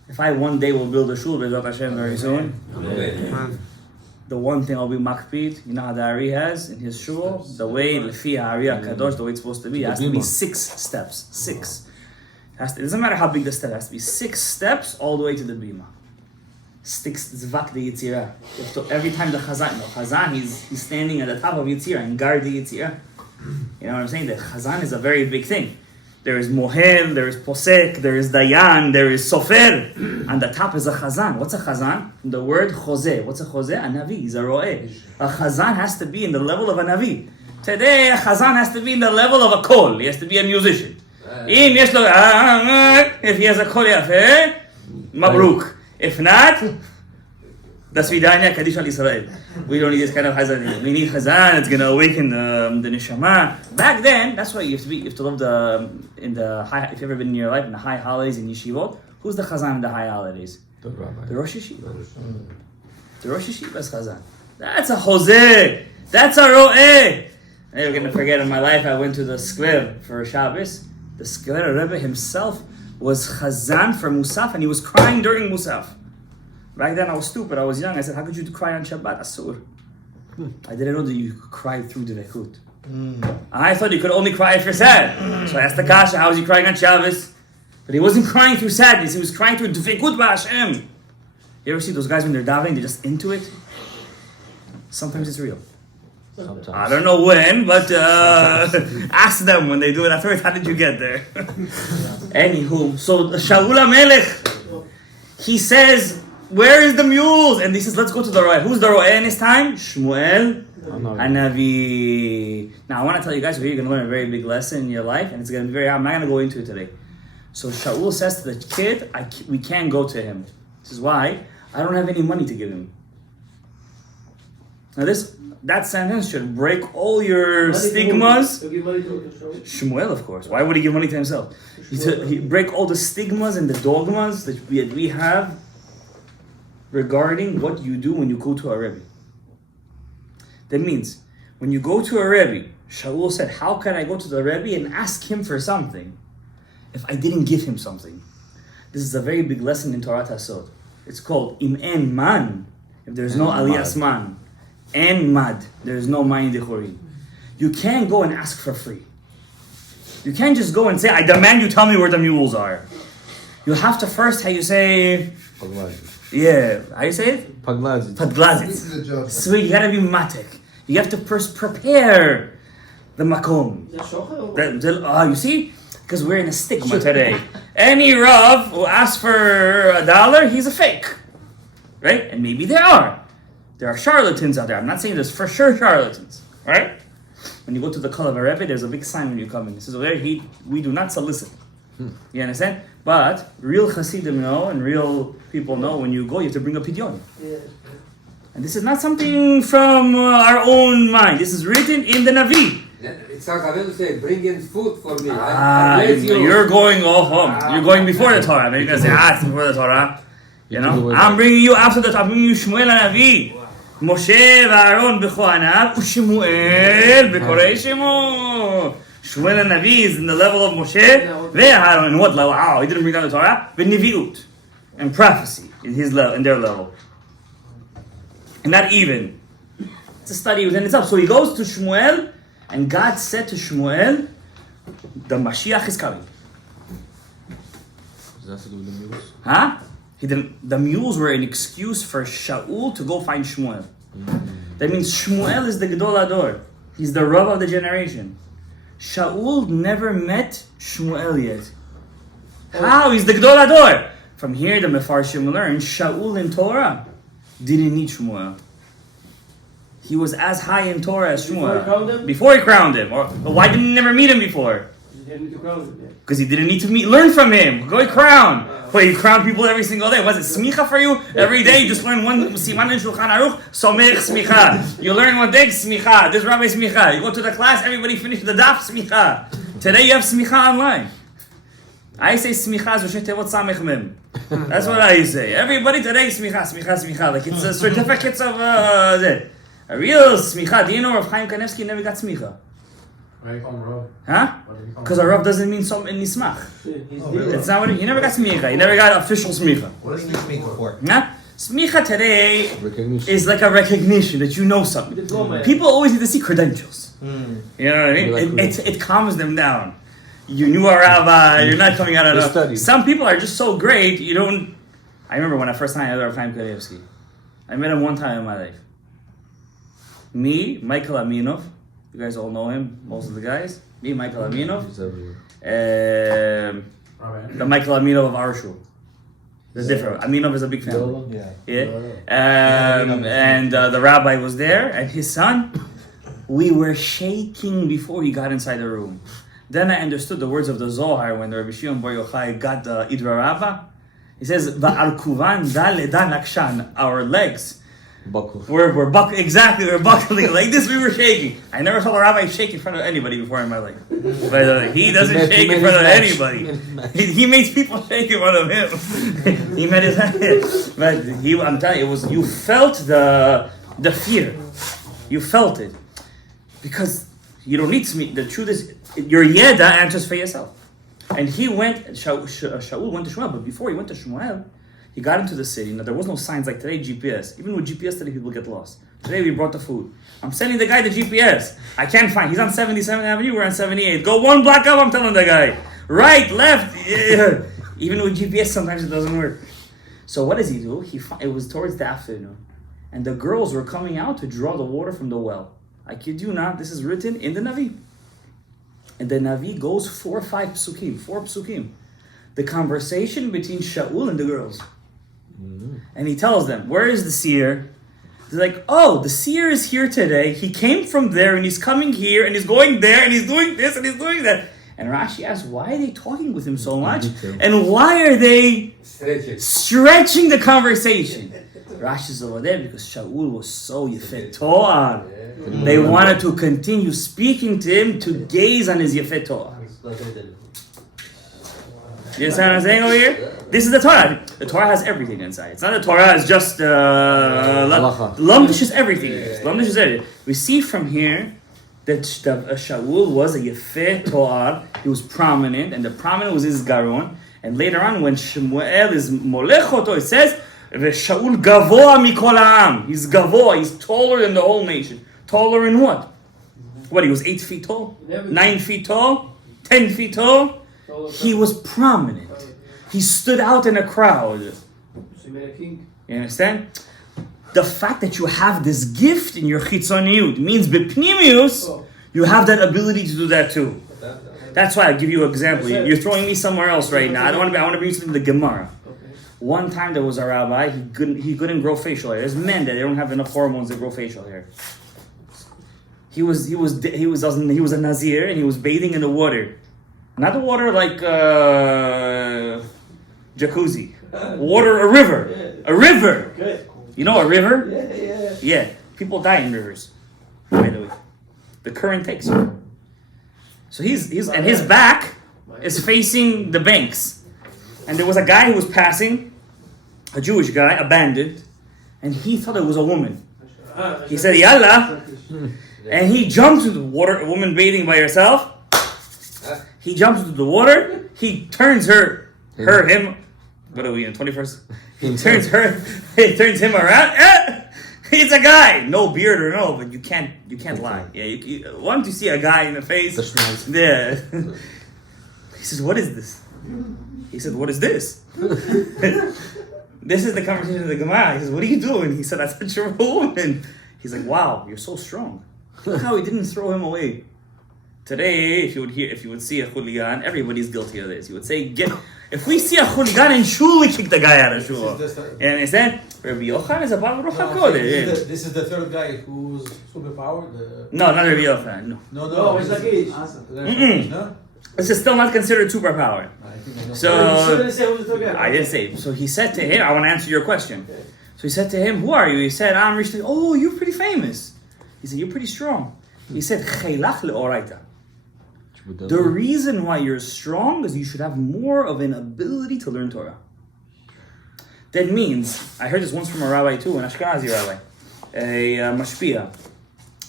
if I one day will build a shul, B'ezrat Hashem, very soon. The one thing I'll be makpid, how the Ari has in his shul, the way Lefi Ari HaKadosh, the way it's supposed to be, it has to be 6 steps. 6. It doesn't matter how big the step, it has to be 6 steps all the way to the bima. Sticks zvak the Yitzirah. Every time the Chazan, he's standing at the top of Yitzirah and guard the Yitzirah. You know what I'm saying? The Chazan is a very big thing. there is Mohel, there is Posek, there is Dayan, there is Sofer. On the top is a Chazan. What's a Chazan? The word Chozeh. What's a Chozeh? A Navi. He's a Ro'eh. A Chazan has to be in the level of a Navi. Today, a Chazan has to be in the level of a Kol. He has to be a musician. If he has a Kol Yafeh, Mabruk. If not, Das Vidanya Kaddish al Israel. We don't need this kind of Chazan. We need Chazan. It's going to awaken the Neshama. Back then, that's why you have to love in the high. If you've ever been in your life in the high holidays in yeshivot, who's the Chazan in the high holidays? The rabbi. The Rosh Yeshiva. The Rosh Yeshiva is Chazan. That's a Jose. That's a Ro'eh. I'm never going to forget in my life, I went to the square for Shabbos. The square Rebbe himself was Chazan for Musaf, and he was crying during Musaf. Back then I was stupid, I was young. I said, how could you cry on Shabbat? Asur. I didn't know that you could cry through the Vekut. I thought you could only cry if you're sad. So I asked the Kasha, how was he crying on Shabbos? But he wasn't crying through sadness, he was crying through Vekut Ba'Hashem. You ever see those guys when they're davening, they're just into it? Sometimes it's real. Sometimes. I don't know when, but ask them when they do it afterwards, how did you get there? Anywho, so Shaul HaMelech, he says, where is the mules? And he says, let's go to the Ro'eh. Who's the Ro'eh in his time? Shmuel Hanavi. Now, I want to tell you guys, you're going to learn a very big lesson in your life, and it's going to be very, I'm not going to go into it today. So Shaul says to the kid, we can't go to him. This is why I don't have any money to give him. Now that sentence should break all your stigmas. Shmuel, of course. Why would he give money to himself? He break all the stigmas and the dogmas that we have regarding what you do when you go to a Rebbe. That means, when you go to a Rebbe, Shaul said, how can I go to the Rebbe and ask him for something if I didn't give him something? This is a very big lesson in Torah Tasod. It's called Im En Man. If there's no Aliyas Man. En Mad. There's no Mayin Dechori. You can't go and ask for free. You can't just go and say, I demand you tell me where the mules are. You have to first, how you say... Yeah, how you say it? Paglazit. Padglazit. Sweet, you gotta be matek. You have to first prepare the makom. You see? Because we're in a stigma today. Any Rav who asks for $1, he's a fake. Right? And maybe there are. There are charlatans out there. I'm not saying there's for sure charlatans. Right? When you go to the Kol of a Rebbe, there's a big sign when you come in. It says, we do not solicit. You understand? But real Hasidim know, and real people know, when you go, you have to bring a pidyon. Yeah. And this is not something from our own mind. This is written in the Navi. It's like Avinu said, bring in food for me. I bless you. You're going all home. You're going before the Torah. Then you're going to say, it's before the Torah. You know? I'm bringing you after the Torah. I'm bringing you Shmuel Navi. Moshe v'Aaron b'choanav, u'Shmuel b'korei shemo. Shmuel Navi is in the level of Moshe ve'Aaron. And what level? Oh, he didn't bring down the Torah. V'Nevi'ut. And prophecy in his level, in their level. And not even. It's a study within itself. So he goes to Shmuel, and God said to Shmuel, the Mashiach is coming. Does that have to do with the mules? Huh? The mules were an excuse for Shaul to go find Shmuel. That means Shmuel is the Gedol Ador. He's the Rav of the generation. Shaul never met Shmuel yet. How? He's the Gedol Ador. From here, the Mefarshim learn Shaul in Torah didn't need Shmuel. He was as high in Torah as Shmuel. Before he crowned him. But why didn't he never meet him before? Because he didn't need to learn from him. Go crown. Wait, you crown people every single day. Was it smicha for you? Every day you just learn one siman in Shulchan Aruch, somech smicha. You learn one day, smicha. This rabbi smicha. You go to the class, everybody finish the daf, smicha. Today you have smicha online. I say smicha zoshet tevot samech mem. That's what I say. Everybody today smicha, smicha, smicha. Like it's a certificates of a real smicha. Do you know Rav Chaim Kanevsky never got smicha? Why do you call him Rav? Huh? Because a Rav doesn't mean something in nismach. That's not what he never got smicha. He never got official smicha. What is smicha for? Huh? Smicha today is like a recognition that you know something. People always need to see credentials. You know what I mean? It calms them down. You knew a rabbi, you're not coming out of some people are just so great, you don't... I remember when I first time I met Rav Chaim Gadaev. I met him one time in my life. Me, Michael Aminov, You guys all know him, most of the guys. Me, Michael Aminov. He's everywhere. The Michael Aminov of our shul. There's different. Aminov is a big family. And the rabbi was there, and his son. We were shaking before he got inside the room. Then I understood the words of the Zohar when the Rabbi Shimon Bar Yochai got the Idra Rabbah. He says, "Va'al kuvan da ledan akshan." Our legs Buckle. we're buckling like this. We were shaking. I never saw the rabbi shake in front of anybody before in my life. But he doesn't shake in front of anybody. He makes people shake in front of him. He made his head. But I'm telling you, it was you felt the fear. You felt it. Because you don't need to meet. The truth is, your yeda answers for yourself. And he went, Shaul went to Shmuel, but before he went to Shmuel, he got into the city. Now, there was no signs like today, GPS. Even with GPS today, people get lost. Today, we brought the food. I'm sending the guy the GPS. I can't find. He's on 77th Avenue, we're on 78th. Go one block up, I'm telling the guy. Right, left. Yeah. Even with GPS, sometimes it doesn't work. So what does he do? It was towards the afternoon. And the girls were coming out to draw the water from the well. I kid you not, this is written in the Navi. And the Navi goes 4 psukim. The conversation between Shaul and the girls. And he tells them, where is the seer? They're like, oh, the seer is here today. He came from there and he's coming here and he's going there and he's doing this and he's doing that. And Rashi asks, why are they talking with him so much? And why are they stretching the conversation? Rashi's over there because Shaul was so yefet Torah. They wanted to continue speaking to him to gaze on his yefet Torah. You understand what I'm saying over here? This is the Torah. The Torah has everything inside. It's not the Torah, it's just Lamdish is everything. Lamdish is everything. We see from here that Shaul was a yefet Torah. He was prominent, and the prominent was his garon. And later on, when Shmuel is molech oto, it says, Shaul gavoa mikol ha'am. He's gavoa. He's taller than the whole nation. Taller in what? What, he was 8 feet tall? 9 feet tall? 10 feet tall? He was prominent. He stood out in a crowd. You understand? The fact that you have this gift in your chitzoniyut means bepnimius, you have that ability to do that too. That's why I'll give you an example. You're throwing me somewhere else right now. I want to bring you something to the Gemara. One time there was a rabbi, he couldn't grow facial hair. There's men that they don't have enough hormones to grow facial hair. He was a Nazir and he was bathing in the water. Not the water like jacuzzi. Water, a river. A river. You know a river? Yeah. People die in rivers. By the way. The current takes you. So he's and his back is facing the banks. And there was a guy who was passing, a Jewish guy, abandoned, and he thought it was a woman. He said, Yalla, and he jumps into the water, a woman bathing by herself. He jumps into the water, he turns him, what are we in, 21st? He turns him around, it's a guy! No beard or no, but you can't lie. Yeah, once you see a guy in the face, yeah. He says, what is this? He said, what is this? This is the conversation of the Gemara. He says, what are you doing? He said, I thought you were a woman. He's like, wow, you're so strong. Look how he didn't throw him away. Today, if you would see a chuligan, everybody's guilty of this. You would say, if we see a chuligan in shul, we kick the guy out of shul. And understand? Rabbi Yochanan is a Baal Ruch HaKodesh. This is the third guy who's superpowered? No, not Rabbi Yochanan. No, it's like it. No? This is still not considered superpower. So I didn't say. So he said to him, I want to answer your question. Okay. So he said to him, who are you? He said, I'm Rishli. Oh, you're pretty famous. He said, you're pretty strong. He said, Cheilach le'oraita. The reason why you're strong is you should have more of an ability to learn Torah. That means, I heard this once from a rabbi too, an Ashkenazi rabbi, a mashpia.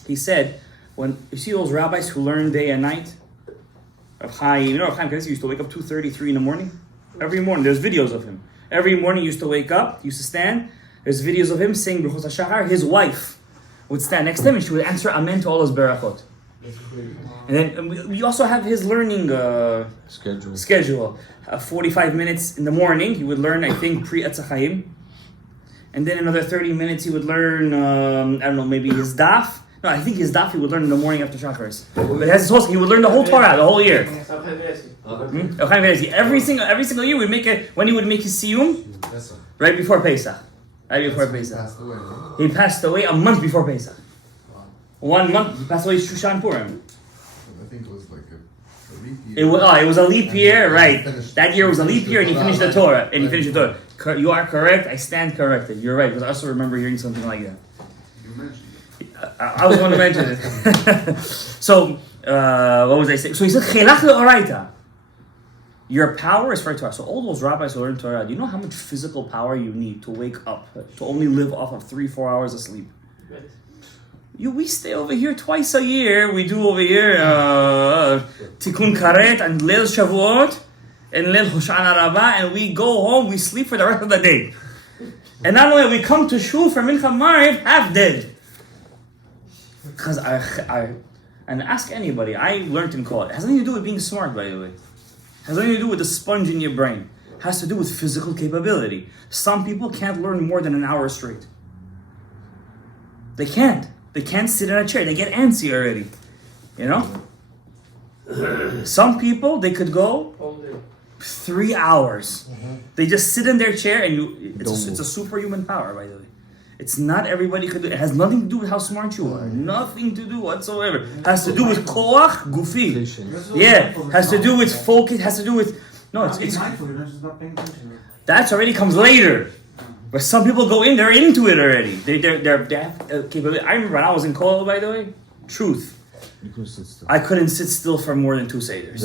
He said, when you see those rabbis who learn day and night, Rav Chaim, you know Rav Chaim used to wake up 2:30, 3 in the morning? Every morning, there's videos of him. Every morning he used to wake up, he used to stand, there's videos of him saying B'chos HaShahar. His wife would stand next to him and she would answer Amen to all his berachot. And then we also have his learning schedule. 45 minutes in the morning, he would learn, I think, Pri-Etz HaChaim. And then another 30 minutes he would learn, maybe his daf. No, I think his daf he would learn in the morning after chakras. But it has his whole, he would learn the whole Torah the whole year. Every single year we'd make it when he would make his siyum right before Pesach. Right before Pesach. He passed away a month before Pesach. 1 month he passed away Shushan Purim. I think it was like a leap year. It was a leap year, right? That year was a leap year, and he finished the Torah. You are correct. I stand corrected. You're right, because I also remember hearing something like that. You mentioned I was going to mention it. So, what was I saying? So he said, "Chelach le'oraita." Your power is for Torah. So all those rabbis who learn Torah, do you know how much physical power you need to wake up, to only live off of 3-4 hours of sleep? We stay over here twice a year. We do over here Tikkun Karet and Leil Shavuot and Leil Hoshana Rabbah, and we go home, we sleep for the rest of the day. And not only we come to shul for Mincha Mariv, half dead. Because and ask anybody, I learned in college. It has nothing to do with being smart, by the way. It has nothing to do with the sponge in your brain. It has to do with physical capability. Some people can't learn more than an hour straight. They can't. They can't sit in a chair. They get antsy already. You know? Some people, they could go 3 hours. They just sit in their chair and it's a superhuman power, by the way. It's not everybody could do it. It has nothing to do with how smart you are. Nothing to do whatsoever. It has to do with koach gufi. Yeah. Has to do with focus. Has to do with... No, it's that already comes later. But some people go in, they're into it already. They have capability. I remember when I was in Kollel, by the way, truth. You couldn't sit still. I couldn't sit still for more than 2 seders.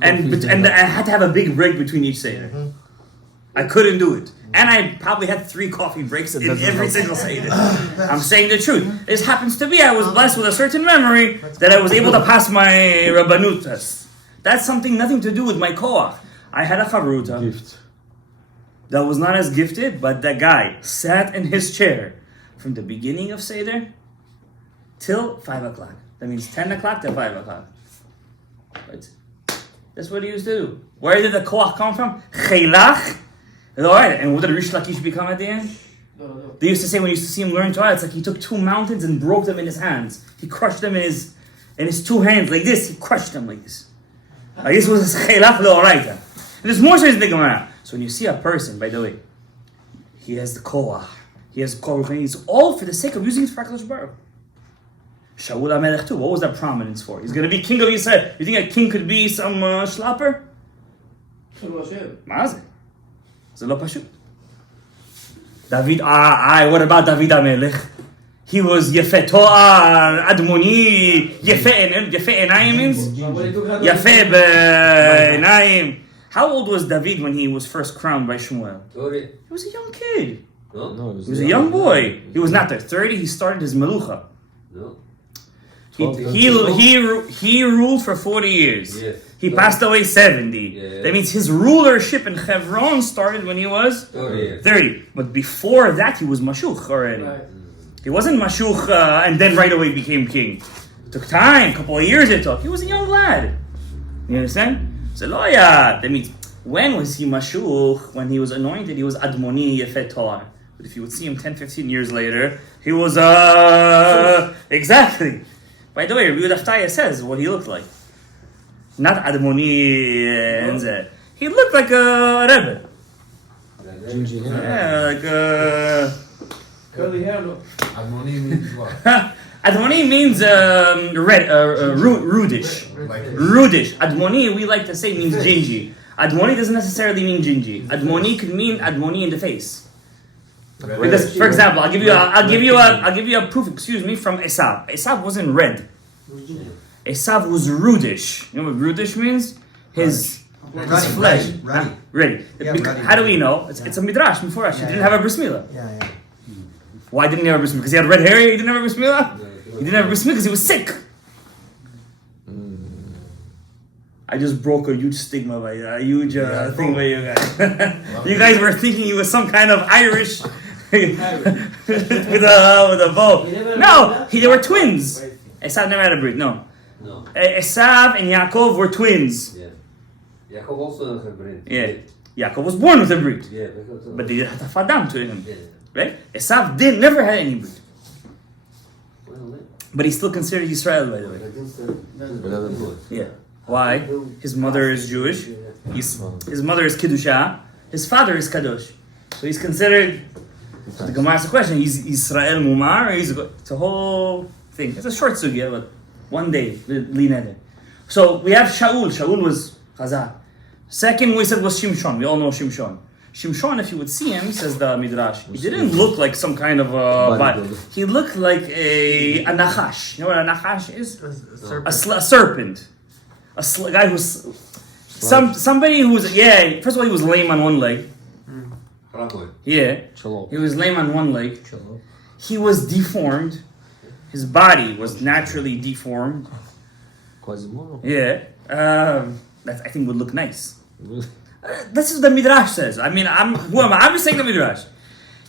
And I had to have a big break between each seder. I couldn't do it. And I probably had 3 coffee breaks in every single seder. I'm saying the truth. This happens to be, I was blessed with a certain memory that I was able to pass my Rabbanut test. That's something, nothing to do with my koach. I had a charuta. Gift. That was not as gifted, but that guy sat in his chair from the beginning of Seder till 5 o'clock. That means 10 o'clock to 5 o'clock. Right? That's what he used to do. Where did the koach come from? Chelach. Alright, and what did Rish Lakish become at the end? No. They used to say when you used to see him learn Torah, it's like he took 2 mountains and broke them in his hands. He crushed them in his 2 hands like this. He crushed them like this. Like this was Chelach le'oraita. And there's more stories in the Gemara. So when you see a person, by the way, he has the koach, he has koach, it's all for the sake of using it for HaKadosh Baruch. Shaul HaMelech too, what was that prominence for? He's going to be king of Yisrael. You think a king could be some schlapper? Mazeh. It's a lo pashut. David, what about David HaMelech? He was Yefeh To'ar, Admoni, Yefeh Enayim means? Yefeh Be'enayim. How old was David when he was first crowned by Shmuel? He was a young kid. No, He was a young boy. He was not there. 30, he started his melucha. He ruled for 40 years. Yes. He passed away 70. Yeah. That means his rulership in Hebron started when he was 30. But before that, he was mashuch already. Right. He wasn't mashuch and then right away became king. It took time, a couple of years it took. He was a young lad. You understand? So that means, when was he mashuch? When he was anointed, he was Admoni Yefet Torah. But if you would see him 10-15 years later, he was, exactly. By the way, Rabbi Yehuda says what he looked like. Not Admoni and that. He looked like a Rebbe. Yeah, like a... Curly hair, no. Admoni means what? Admoni means rudish. Like Rudish. Admoni, we like to say, means gingy. Admoni doesn't necessarily mean gingy. Admoni could mean Admoni in the face. Because, for example, I'll give you a proof. Excuse me, from Esav. Esav wasn't red. Esav was rudish. You know what rudish means? His flesh. Ready. Yeah, ready. How do we know? It's a midrash before. He didn't have a bris milah. Yeah. Why didn't he have a bris milah? Because he had red hair. He didn't have a bris milah. He didn't have a bris milah because he was sick. I just broke a huge stigma by a huge thing by you guys. You guys were thinking he was some kind of Irish with a bow. No, they were twins. Esav never had a brit. No. Esav and Yaakov were twins. Yeah. Yaakov also had a brit. Yeah. Yaakov was born with a brit. Yeah. But they had a fadam to him. Right? Esav never had any brit. But he's still considered Israel, by the way. Yeah. Why? His mother is Jewish. His mother is Kiddusha. His father is Kadosh. So he's considered. So the Gemara asks the question: he's Israel Mumar, or it's a whole thing. It's a short sugya, but one day, lineder. So we have Shaul. Shaul was Chazal. Second we said was Shimshon. We all know Shimshon. Shimshon, if you would see him, says the Midrash, he didn't look like some kind of a. He looked like a nachash. You know what a nachash is? A serpent. A guy who's somebody who was First of all, he was lame on one leg. Yeah, he was lame on one leg. He was deformed. His body was naturally deformed. Yeah, that I think would look nice. This is the Midrash says. I mean, who am I? I'm just saying the Midrash.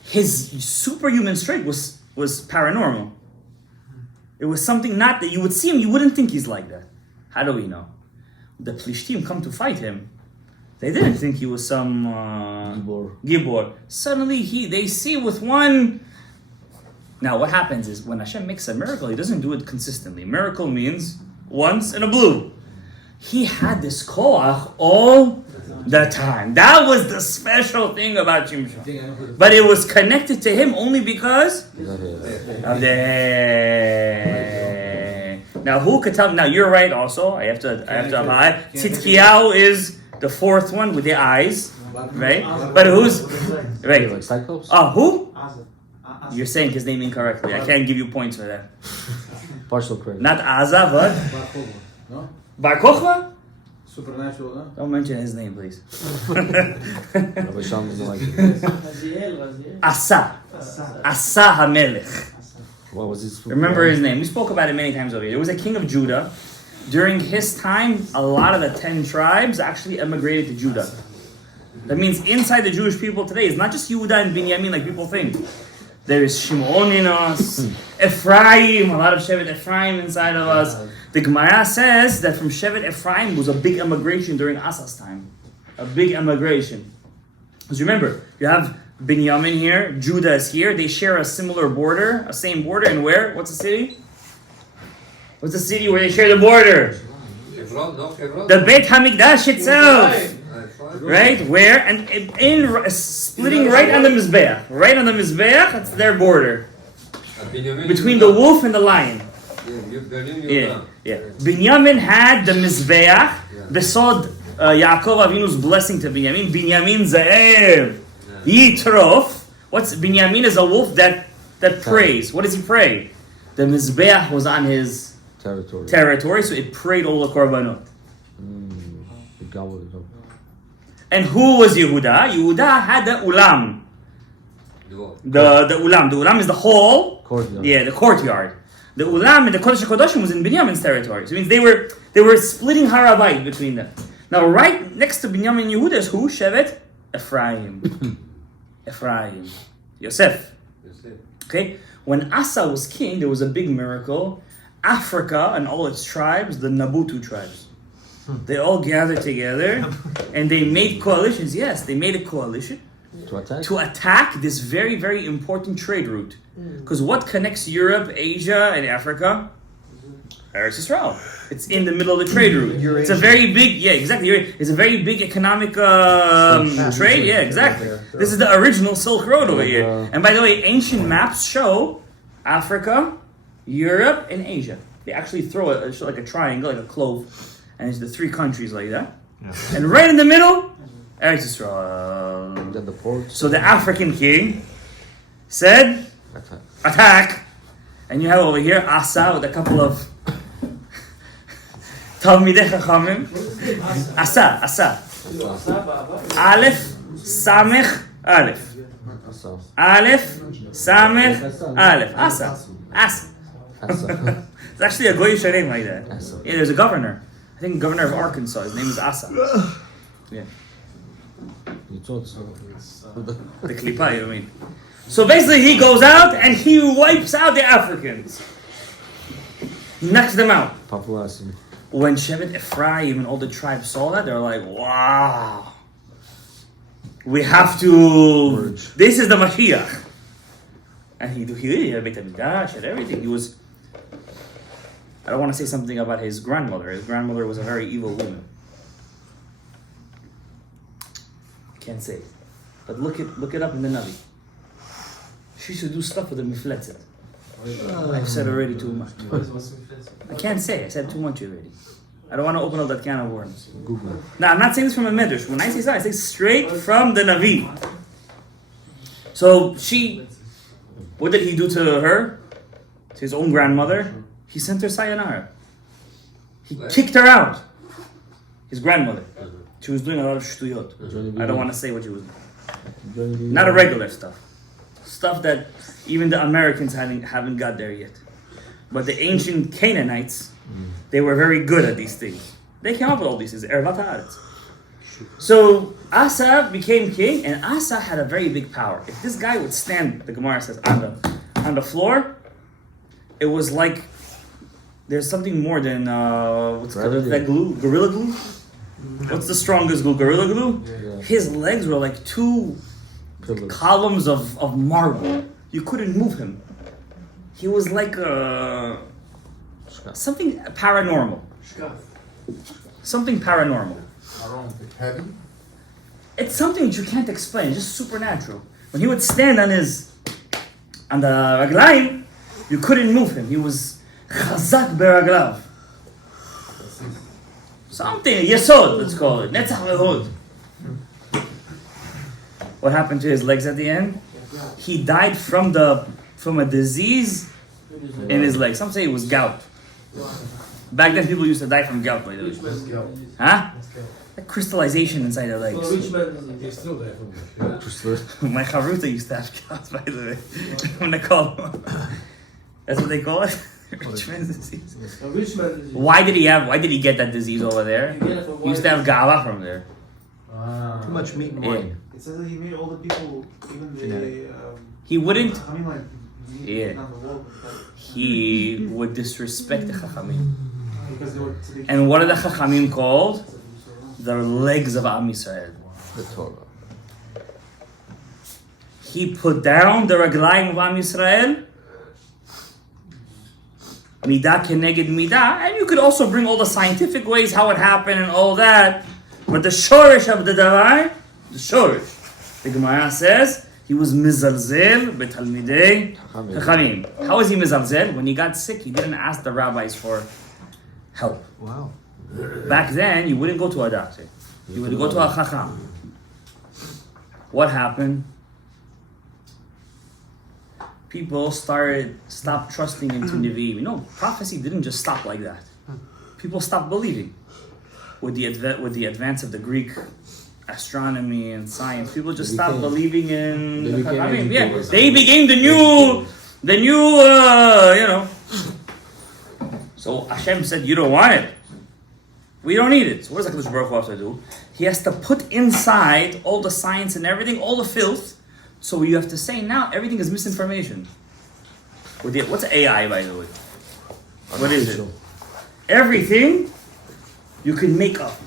His superhuman strength was paranormal. It was something not that you would see him, you wouldn't think he's like that. How do we know? The Plishtim come to fight him. They didn't think he was some Gibor. Suddenly they see with one. Now what happens is when Hashem makes a miracle, He doesn't do it consistently. Miracle means once in a blue. He had this koach all the time. That was the special thing about Shimshon. But it was connected to him only because of the. Now who could tell? Now you're right. Also, I have to apply. Tzidkiyahu is the fourth one with the eyes, right? But who's right? Like Cyclops? Who? You're saying his name incorrectly. I can't give you points for that. Partial credit. Not Aza, but No? Bar Kochva? Supernatural, no? Don't mention his name, please. Rav Shalom doesn't like it. Raziel. Asa HaMelech. What was his? Remember his name. We spoke about it many times over here. There was a king of Judah. During his time, a lot of the 10 tribes actually emigrated to Judah. That means inside the Jewish people today, it's not just Yehuda and Binyamin like people think. There is Shimon in us, Ephraim, a lot of Shevet Ephraim inside of us. The Gemara says that from Shevet Ephraim was a big emigration during Asa's time. A big emigration. Because remember, you have Binyamin here, Judah is here, they share a similar border, a same border, and where? What's the city? What's the city where they share the border? The Beit HaMikdash itself. Right? Where? And in splitting right on the Mizbeach. Right on the Mizbeach, that's their border. Between the wolf and the lion. Yeah. Binyamin had the Mizbeach. Besod Yaakov Avinu's blessing to Binyamin. Binyamin Ze'ev Yitrof. What's Binyamin is a wolf that prays. What does he pray? The Mizbeach was on his territory, so it prayed all the korbanot. And who was Yehuda? Yehuda had the ulam. The ulam. The ulam is the hall. Courtyard. Yeah, the courtyard. The ulam and the Kodesh HaKodashim was in Binyamin's territory. So it means they were splitting Harabait between them. Now, right next to Binyamin and Yehuda is who? Shevet Ephraim. Ephraim. Yosef. Okay? When Asa was king, there was a big miracle. Africa and all its tribes, the Nabutu tribes, they all gathered together and they made coalitions. Yes, they made a coalition to attack this very, very important trade route. Because what connects Europe, Asia, and Africa? Eretz Yisrael. It's in the middle of the trade route. It's a very big, exactly. It's a very big economic trade. Yeah, exactly. This is the original Silk Road over here. And by the way, ancient maps show Africa, Europe, and Asia. They actually throw it like a triangle, like a clove. And it's the 3 countries like that. Yeah. And right in the middle, Eretz Yisrael. So the African king said, attack. And you have over here Asa with a couple of Talmidei Chachamim. Asa. Aleph, Samech, Aleph. Aleph, Samech, Aleph. Asa. It's actually a Goyish name like that. Yeah, there's a governor. I think governor of Arkansas. His name is Asa. Yeah. You thought so. The Klippa, you mean? So basically, he goes out and he wipes out the Africans. He knocks them out. Papuasi. When Shevet Ephraim and all the tribes saw that, they're like, wow. We have to... Merge. This is the Mashiach. And he had Beit HaMikdash and everything. I don't want to say something about his grandmother. His grandmother was a very evil woman. Can't say it. But look it up in the Navi. She should do stuff with the mifletzet. I've said already too much. I can't say. I said too much already. I don't want to open up that can of worms. Google. Now, I'm not saying this from a midrash. When I say something, I say straight from the Navi. So what did he do to her? To his own grandmother? He sent her sayonara. He kicked her out. His grandmother. She was doing a lot of shtuyot. I don't want to say what she was doing. Not a regular stuff. Stuff that even the Americans haven't got there yet. But the ancient Canaanites, they were very good at these things. They came up with all these things. Ervat haaretz. So Asa became king, and Asa had a very big power. If this guy would stand, the Gemara says, on the floor, it was like there's something more than what's that glue? Gorilla glue? What's the strongest glue? Gorilla glue? Yeah. His legs were like two columns of marble. You couldn't move him. He was like something paranormal. Something paranormal. Heavy? It's something that you can't explain. It's just supernatural. When he would stand on the raglaim, you couldn't move him. He was chazak beraglav. Something, yesod, let's call it. Netzach vehod. What happened to his legs at the end? He died from a disease in his legs. Some say it was gout. Back then, people used to die from gout, by the way. Huh? Like crystallization inside the legs. He's still there from the My chavruta used to have gout, by the way. When they call him. That's what they call it? Rich man's disease. Why did he get that disease over there? He used to have gava from there. Too much meat and Yeah. wine. It says that he made all the people, even the. He wouldn't. I mean, like. Yeah. On the wall, He would disrespect the chachamim. because they were. And what are the chachamim called? The legs of Am Yisrael. The Torah. He put down the raglaim of Am Yisrael. Midah keneged midah, and you could also bring all the scientific ways how it happened and all that. But the shorish of the davar, the shorish, the Gemara says he was mizalzel betalmidei chachamim. How was he mizalzel? When he got sick, he didn't ask the rabbis for help. Wow. Back then, you wouldn't go to a doctor. You would go to a chacham. What happened? People stopped trusting into Nevi'im. You know, prophecy didn't just stop like that. People stopped believing. With the advance of the Greek astronomy and science, people just stopped believing in. They became the new, you know. So Hashem said, "You don't want it. We don't need it." So what does HaKadosh Baruch Hu have to do? He has to put inside all the science and everything, all the filth. So you have to say now everything is misinformation. What's AI, by the way? What is it? Everything you can make up.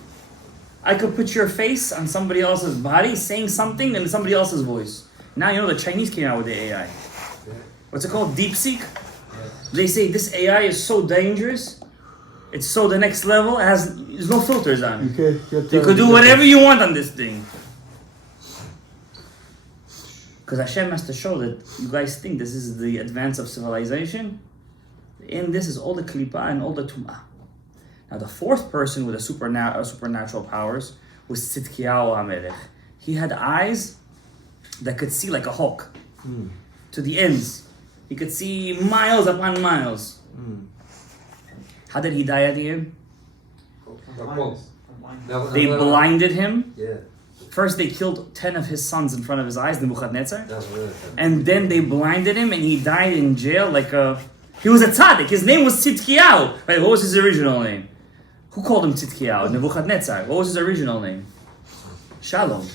I could put your face on somebody else's body saying something in somebody else's voice. Now you know the Chinese came out with the AI. What's it called? DeepSeek? They say this AI is so dangerous. It's so the next level. There's no filters on it. You could do whatever you want on this thing. Because Hashem has to show that you guys think this is the advance of civilization. In this is all the klipa and all the tum'ah. Now the fourth person with supernatural powers was Tzidkiyahu HaMelech. He had eyes that could see like a hawk to the ends. He could see miles upon miles. How did he die at the end? They blinded him. Yeah. First they killed 10 of his sons in front of his eyes, Nebuchadnezzar. And then they blinded him and he died in jail he was a tzaddik. His name was Tzidkiyahu. Right, what was his original name? Who called him Tzidkiyahu? Nebuchadnezzar. What was his original name? Shalom.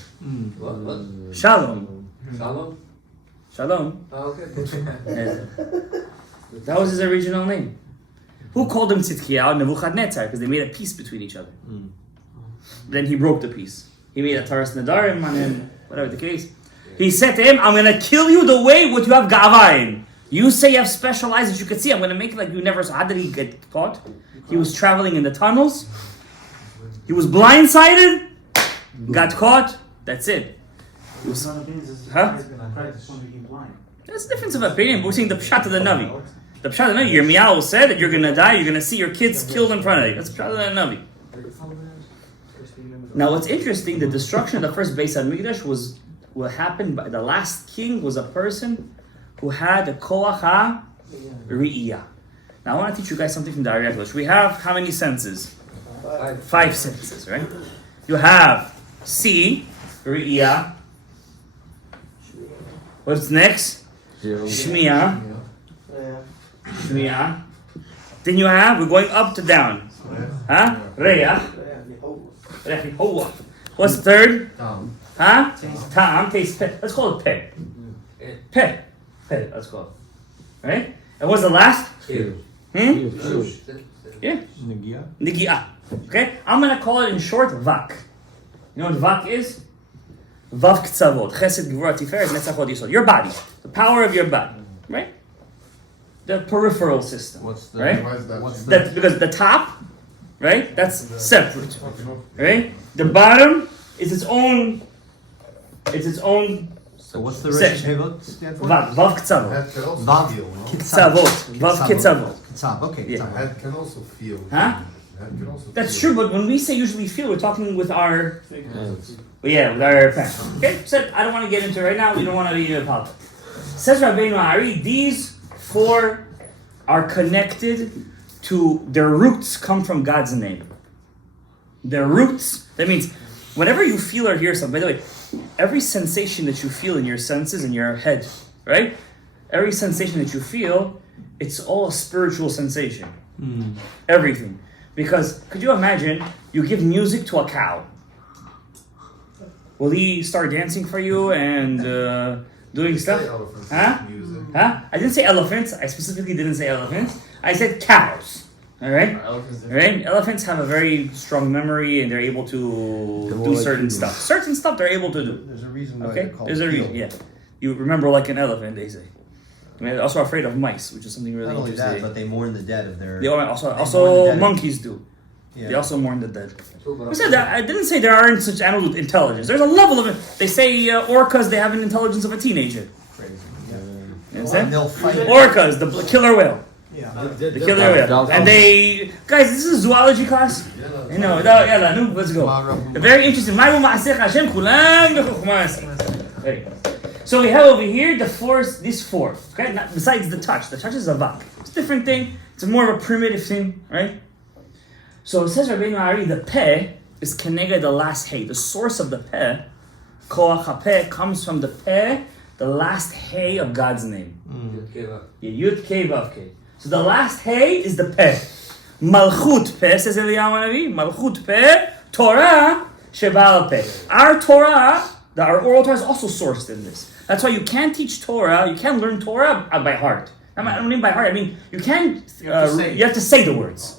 What? Shalom. Shalom? Shalom. Oh, okay. That was his original name. Who called him Tzidkiyahu? Nebuchadnezzar, because they made a peace between each other. Then he broke the peace. He made a Taras Nadarim on him, whatever the case. He said to him, I'm going to kill you the way what you have Gava in. You say you have special eyes that you could see. I'm going to make it like you never saw. How did he get caught? He was traveling in the tunnels. He was blindsided. Got caught. That's it. He was, huh? That's a difference of opinion. But we're seeing the pshat of the Navi. The pshat of the Navi. Yirmiyahu said that you're going to die. You're going to see your kids killed in front of you. That's the pshat of the Navi. Now, what's interesting, the destruction of the first Beis HaMikdash what happened by the last king was a person who had a koach ha-ri'iyah. Now, I want to teach you guys something from the Ari English. We have how many senses? 5 senses, right? You have see, ri'iyah. What's next? Shmiya. Shmiya. Then you have, we're going up to down. Huh? Re'ah. What's third? Huh? Ta'am. Taste. Pe. Let's call it pe. Pe. Pe. Let's call it. Right? And what's the last? Yeah. Nigia. Okay? I'm going to call it in short vak. You know what vak is? Vav k'tzavot. Chesed, Gevurah, Tiferet, Netzach, Hod, Yisod. Your body. The power of your body. Right? The peripheral system. What's the, right? why is that? That's because the top, right? That's separate. Right? The bottom is its own. It's its own. So what's the section. Reshevot stand for? Vav k'tzavot. Head can also Vav. feel, no? K'tzavot. Vav k'tzavot. Kitzav, okay. Yeah. Kitzav. Head can also feel. Huh? Head can also That's feel. true, but when we say usually feel, we're talking with our. Yeah, with our pen. Okay, so I don't want to get into it right now. We don't want to be in politics. Says Rabbeinu Ari, these 4 are connected to their roots come from God's name. Their roots, that means whenever you feel or hear something, by the way, every sensation that you feel in your senses, in your head, right? Every sensation that you feel, it's all a spiritual sensation. Everything. Because could you imagine, you give music to a cow. Will he start dancing for you and doing stuff? Huh? Huh? I didn't say elephants. I specifically didn't say elephants. I said cows. All right? Right? Elephants have a very strong memory and they're able to do certain stuff. Certain stuff they're able to do. There's a reason why Okay? they're called There's a reason, yeah. You remember like an elephant, they say. I mean, they're also afraid of mice, which is something really Not only interesting. that, but they mourn the dead of their... They also mourn the dead. monkeys do. Yeah. They also mourn the dead. I said that I didn't say there aren't such animals with intelligence. There's a level of it. They say orcas, they have an intelligence of a teenager. Crazy. You And understand? they'll fight. Orcas, the killer whale. Yeah. The killer whale. And they... Guys, this is a zoology class. You know, let's go. Very interesting. Very good. So we have over here these 4. Okay? Not, besides the touch. The touch is a vak. It's a different thing. It's more of a primitive thing, right? So it says Rabbeinu Ari, the peh is keneged the last hay. The source of the peh, koach ha-peh, comes from the peh, the last hay of God's name. Yud Kei Vav Kei. So the last hay is the peh. Malchut peh, says Eliyahu Hanavi. Malchut peh, Torah sheba'al peh. Our Torah, our oral Torah is also sourced in this. That's why you can't teach Torah, you can't learn Torah by heart. I don't mean by heart, I mean, you can't, you have to say the words.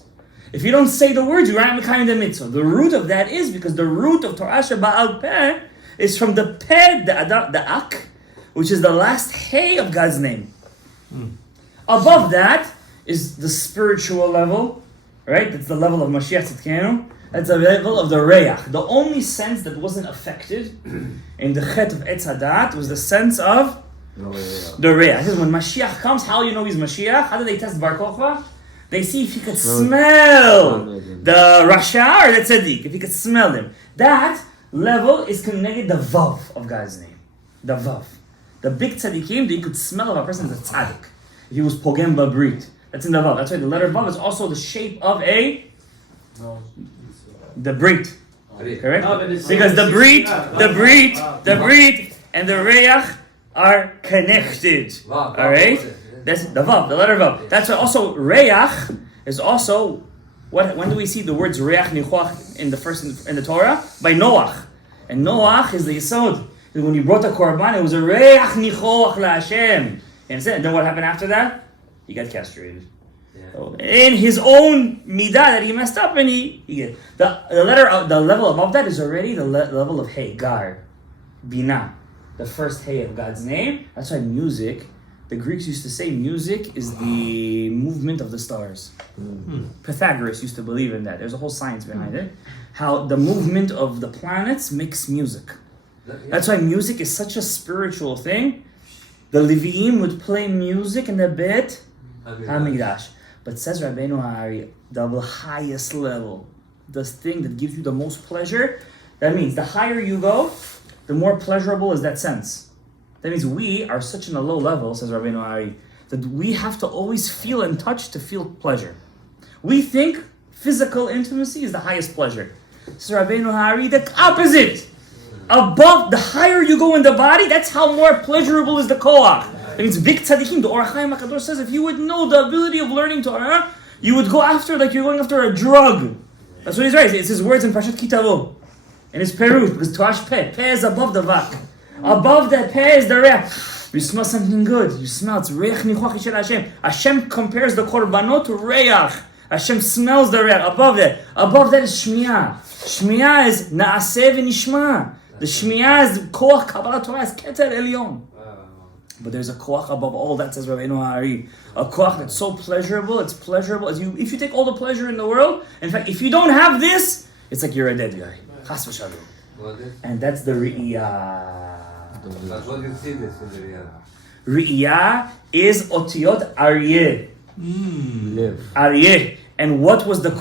If you don't say the words, you aren't kind of mitzvah. The root of that is because the root of Torah sheba'al peh is from the peh, the ak, which is the last hay of God's name. Above that is the spiritual level, right? That's the level of Mashiach Tzidkenu. That's the level of the reach. The only sense that wasn't affected in the chet of Etz Hadat was the sense of the reach. Because when Mashiach comes, how you know he's Mashiach? How do they test Bar Kochba? They see if he could smell the Rasha or the Tzaddik, if he could smell him. That level is connected the Vav of God's name. The Vav. The big Tzaddikim, they could smell of a person as a Tzaddik. If he was Pogem Babrit. That's in the Vav. That's why the letter Vav is also the shape of the Brit. Correct? Because the Brit, and the Reach are connected. Alright? That's the Vav, the letter Vav. That's why also Reach is also when do we see the words Reach Nichuach in the Torah? By Noach. And Noach is the Yisod. When he brought the Korban, it was a Reach Nichuach LaHashem. And then what happened after that? He got castrated. So in his own midah that he messed up, and he the level above that is already the level of Hey, Gar, Binah, the first Hey of God's name. That's why music The Greeks used to say music is the movement of the stars. Pythagoras used to believe in that. There's a whole science behind it. How the movement of the planets makes music. That's why music is such a spiritual thing. The Leviim would play music in the Beit HaMikdash. But says Rabbeinu Hari, the highest level, the thing that gives you the most pleasure, that means the higher you go, the more pleasurable is that sense. That means we are such in a low level, says Rabbeinu Hari, that we have to always feel and touch to feel pleasure. We think physical intimacy is the highest pleasure. Says Rabbeinu Hari, the opposite. Above, the higher you go in the body, that's how more pleasurable is the koach. That means big tzaddikim, the Or HaChaim HaKadosh says, if you would know the ability of learning Torah, you would go after like you're going after a drug. That's what he's right. It's his words in Parashat Kitavo. And it's perush, because Torash Peh. Peh is above the vak. Above the Peh is the reach. You smell something good. You smell, it's reich nichoach shel Hashem. Hashem compares the korbanot to reach. Hashem smells the reach. Above that is shmiyah. Shmiyah is naaseh v'nishma. The shmiyah is koach Kabbalah Torah, is keter elyon. But there's a koach above all that, says Rabbeinu Hari. A koach that's so pleasurable, it's pleasurable. If you take all the pleasure in the world, in fact, if you don't have this, it's like you're a dead guy. Chas v'shalom. And that's the Re'iyah. That's what you see this in the Re'iyah is otiyot aryeh. Aryeh. And what was the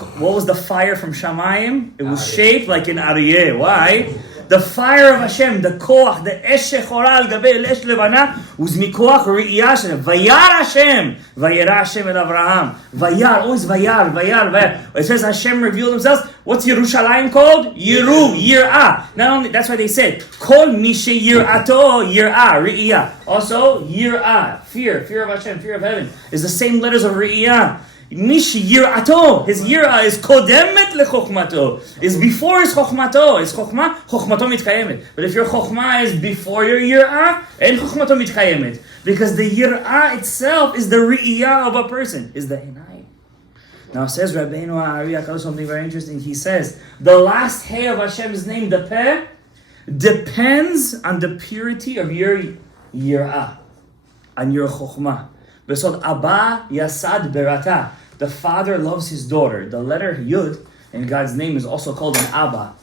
fire from Shamayim? It was shaped like an aryeh. Why? The fire of Hashem, the koach, the esh shechora al gabei esh levana, was mikoach re'iyah Hashem. Vayar Hashem, vayera Hashem el Avraham. Vayar, always vayar. It says Hashem revealed himself. What's Yerushalayim called? Yiru, yirah. Not only, that's why they said, kol mi sheyirato yirah, re'iyah. Also, yirah, fear of Hashem, fear of heaven, is the same letters of re'iyah. Mish yirato, his yira is kodemet lechokhmato, is before his chokhmato. His chokhmato mitkayemet. But if your chokhmah is before your yira, and chokhmato mitkayemet, because the yira itself is the re'iyah of a person, is the enai. Now says Rabbeinu Hari something very interesting. He says the last hay of Hashem's name, the peh, depends on the purity of your yira, and your chokhmah. Besod Abba Yasad Berata. The father loves his daughter. The letter Yud in God's name is also called an Abba,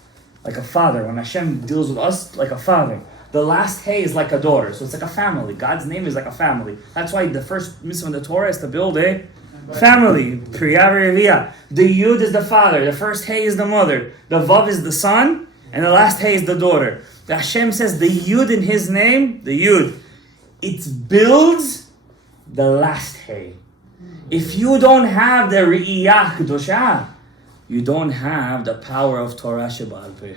like a father. When Hashem deals with us like a father. The last Hey is like a daughter, so it's like a family. God's name is like a family. That's why the first mitzvah in the Torah is to build a family. Priya v'Reviyah. The Yud is the father. The first Hey is the mother. The Vav is the son, and the last Hey is the daughter. The Hashem says the Yud in His name, the Yud, it builds the last hay. If you don't have the Re'iyah Kedosha, you don't have the power of Torah Sheba'al Peh.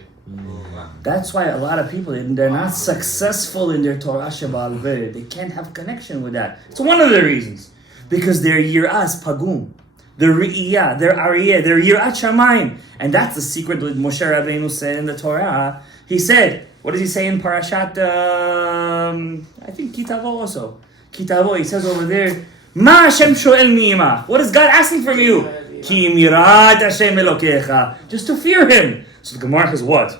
That's why a lot of people, they're not successful in their Torah Sheba'al Peh. They can't have connection with that. It's one of the reasons. Because their Yirah is Pagum. Their Re'iyah, their Ariyah, their Yirat Shamayim. And that's the secret that Moshe Rabbeinu said in the Torah. He said, what does he say in Parashat, I think Kitavo also. Kitavo, he says over there, Ma Hashem shoel mi'imach. What is God asking from you? Ki mirat Hashem elokecha. Just to fear Him. So the Gemara says what?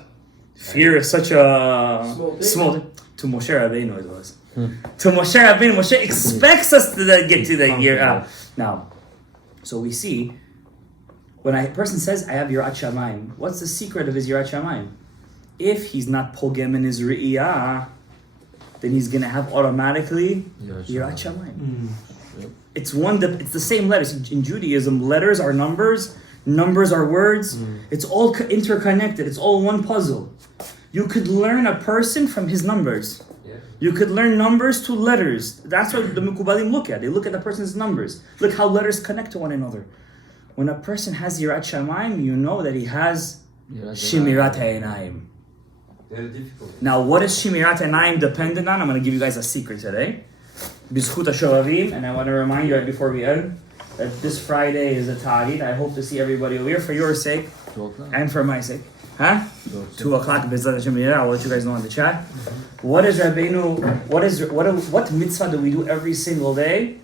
Fear is such a small thing. To Moshe Rabbeinu it was. To Moshe Rabbeinu, Moshe expects us to get to that year. Now, so we see, when a person says, I have Yirat Shamayim, what's the secret of his Yirat Shamayim? If he's not pogem in his Re'iyah, then he's going to have automatically Yirat Shamayim. It's the same letters. In Judaism, letters are numbers are words. It's all interconnected. It's all one puzzle. You could learn a person from his numbers. You could learn numbers to letters. That's what the Mekubalim look at. They look at the person's numbers. Look how letters connect to one another. When a person has Yirat Shamayim, you know that he has Shemirat Ha'enayim. Very difficult. Now, what is Shemirat Ha'enayim dependent on? I'm going to give you guys a secret today. Bizchut HaShovavim, and I want to remind you right before we end that this Friday is a Ta'id. I hope to see everybody over here for your sake and for my sake. 2 o'clock, B'ezrat Hashem. I'll let you guys know in the chat. What is Rabbeinu? What mitzvah do we do every single day?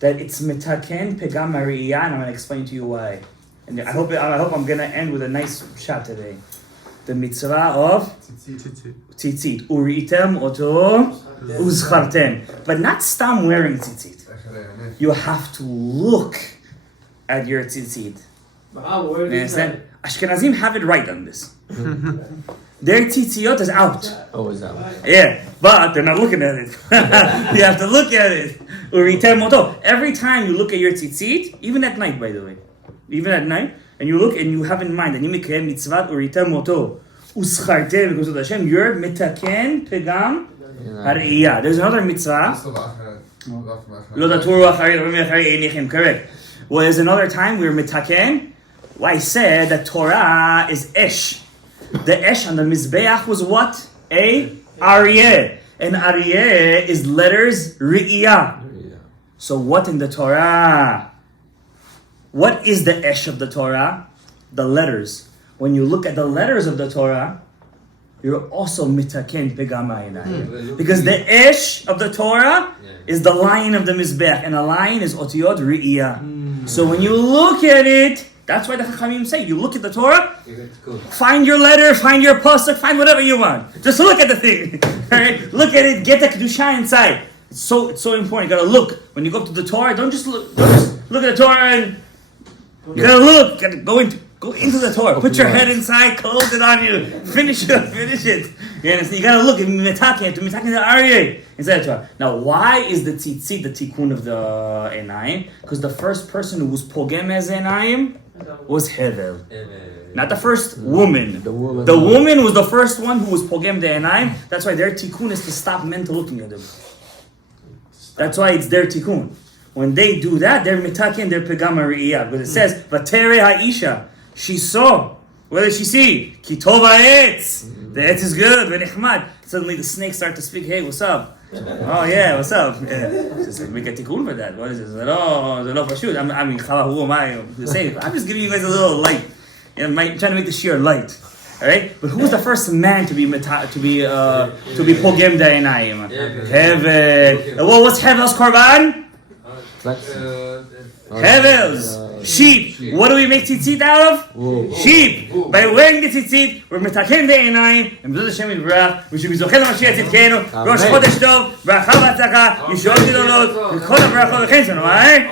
That it's mitaken pegam ha're'iyah, and I'm going to explain to you why. And I hope I'm going to end with a nice shot today. the mitzvah of tzitzit. Uri'item oto uzchartem. But not stam wearing tzitzit. You have to look at your tzitzit. You understand? Ashkenazim have it right on this. Their tzitzit is out. Always out. Yeah, but they're not looking at it. You have to look at it. Uri'item oto. Every time you look at your tzitzit, even at night, by the way, even at night, and you look and you have in mind that you make a mitzvah uri'item oto uschartem because of Hashem, you're mitaken pegam hariyah. There's another mitzvah. Correct. Well, there's another time we were mitaken. Well, I said that Torah is esh. The esh on the mizbeach was what? A aryeh. And aryeh is letters ri'iyah. So what in the Torah? What is the esh of the Torah? The letters. When you look at the letters of the Torah, you're also mitaken pegam ha'inayim. Because the esh of the Torah is the line of the mizbeach, and a line is otiyot ri'iyah. So when you look at it, that's why the Chachamim say, you look at the Torah, find your letter, find your pasuk, find whatever you want. Just look at the thing. Right? Look at it, get the kedusha inside. It's so important. You gotta look. When you go up to the Torah, don't just look at the Torah and you gotta look. You gotta go into the Torah. Put your head inside, close it on you. Finish it. You understand? You gotta look at mitaken the aryeh inside the Torah. Now, why is the tzitzit the tikkun of the enayim? Because the first person who was pogem as enayim was Hevel. Not the first woman. The woman was the first one who was pogem the enayim. That's why their tikkun is to stop men to looking at them. That's why it's their tikkun. When they do that, they're mitaken, they're pegam hariyah. Because it says, Vatere ha'isha. She saw. What did she see? Ki tov ha'etz. The etz is good, v'nechmad. Suddenly the snakes start to speak, hey, what's up? Oh yeah, what's up? Yeah. Just like, make a tikkun for that. What is this? Oh, the love shoot. I mean, who am I to say? I'm just giving you guys a little light. I'm trying to make the sheer light. All right, but who was the first man to be pogem da'enayim? Hevel. Well, what's Hevel's korban? Hevel's sheep. What do we make tzitzit out of? Sheep. By wearing the tzitzit, we're mitaken da'enayim, and b'ezras Hashem yitbarach, we should be zochel l'mashiach tzidkenu. Rosh Chodesh Tov, bracha v'atzlacha, yeshuot gidolot, v'kol habrachot v'chen shanu. Amen.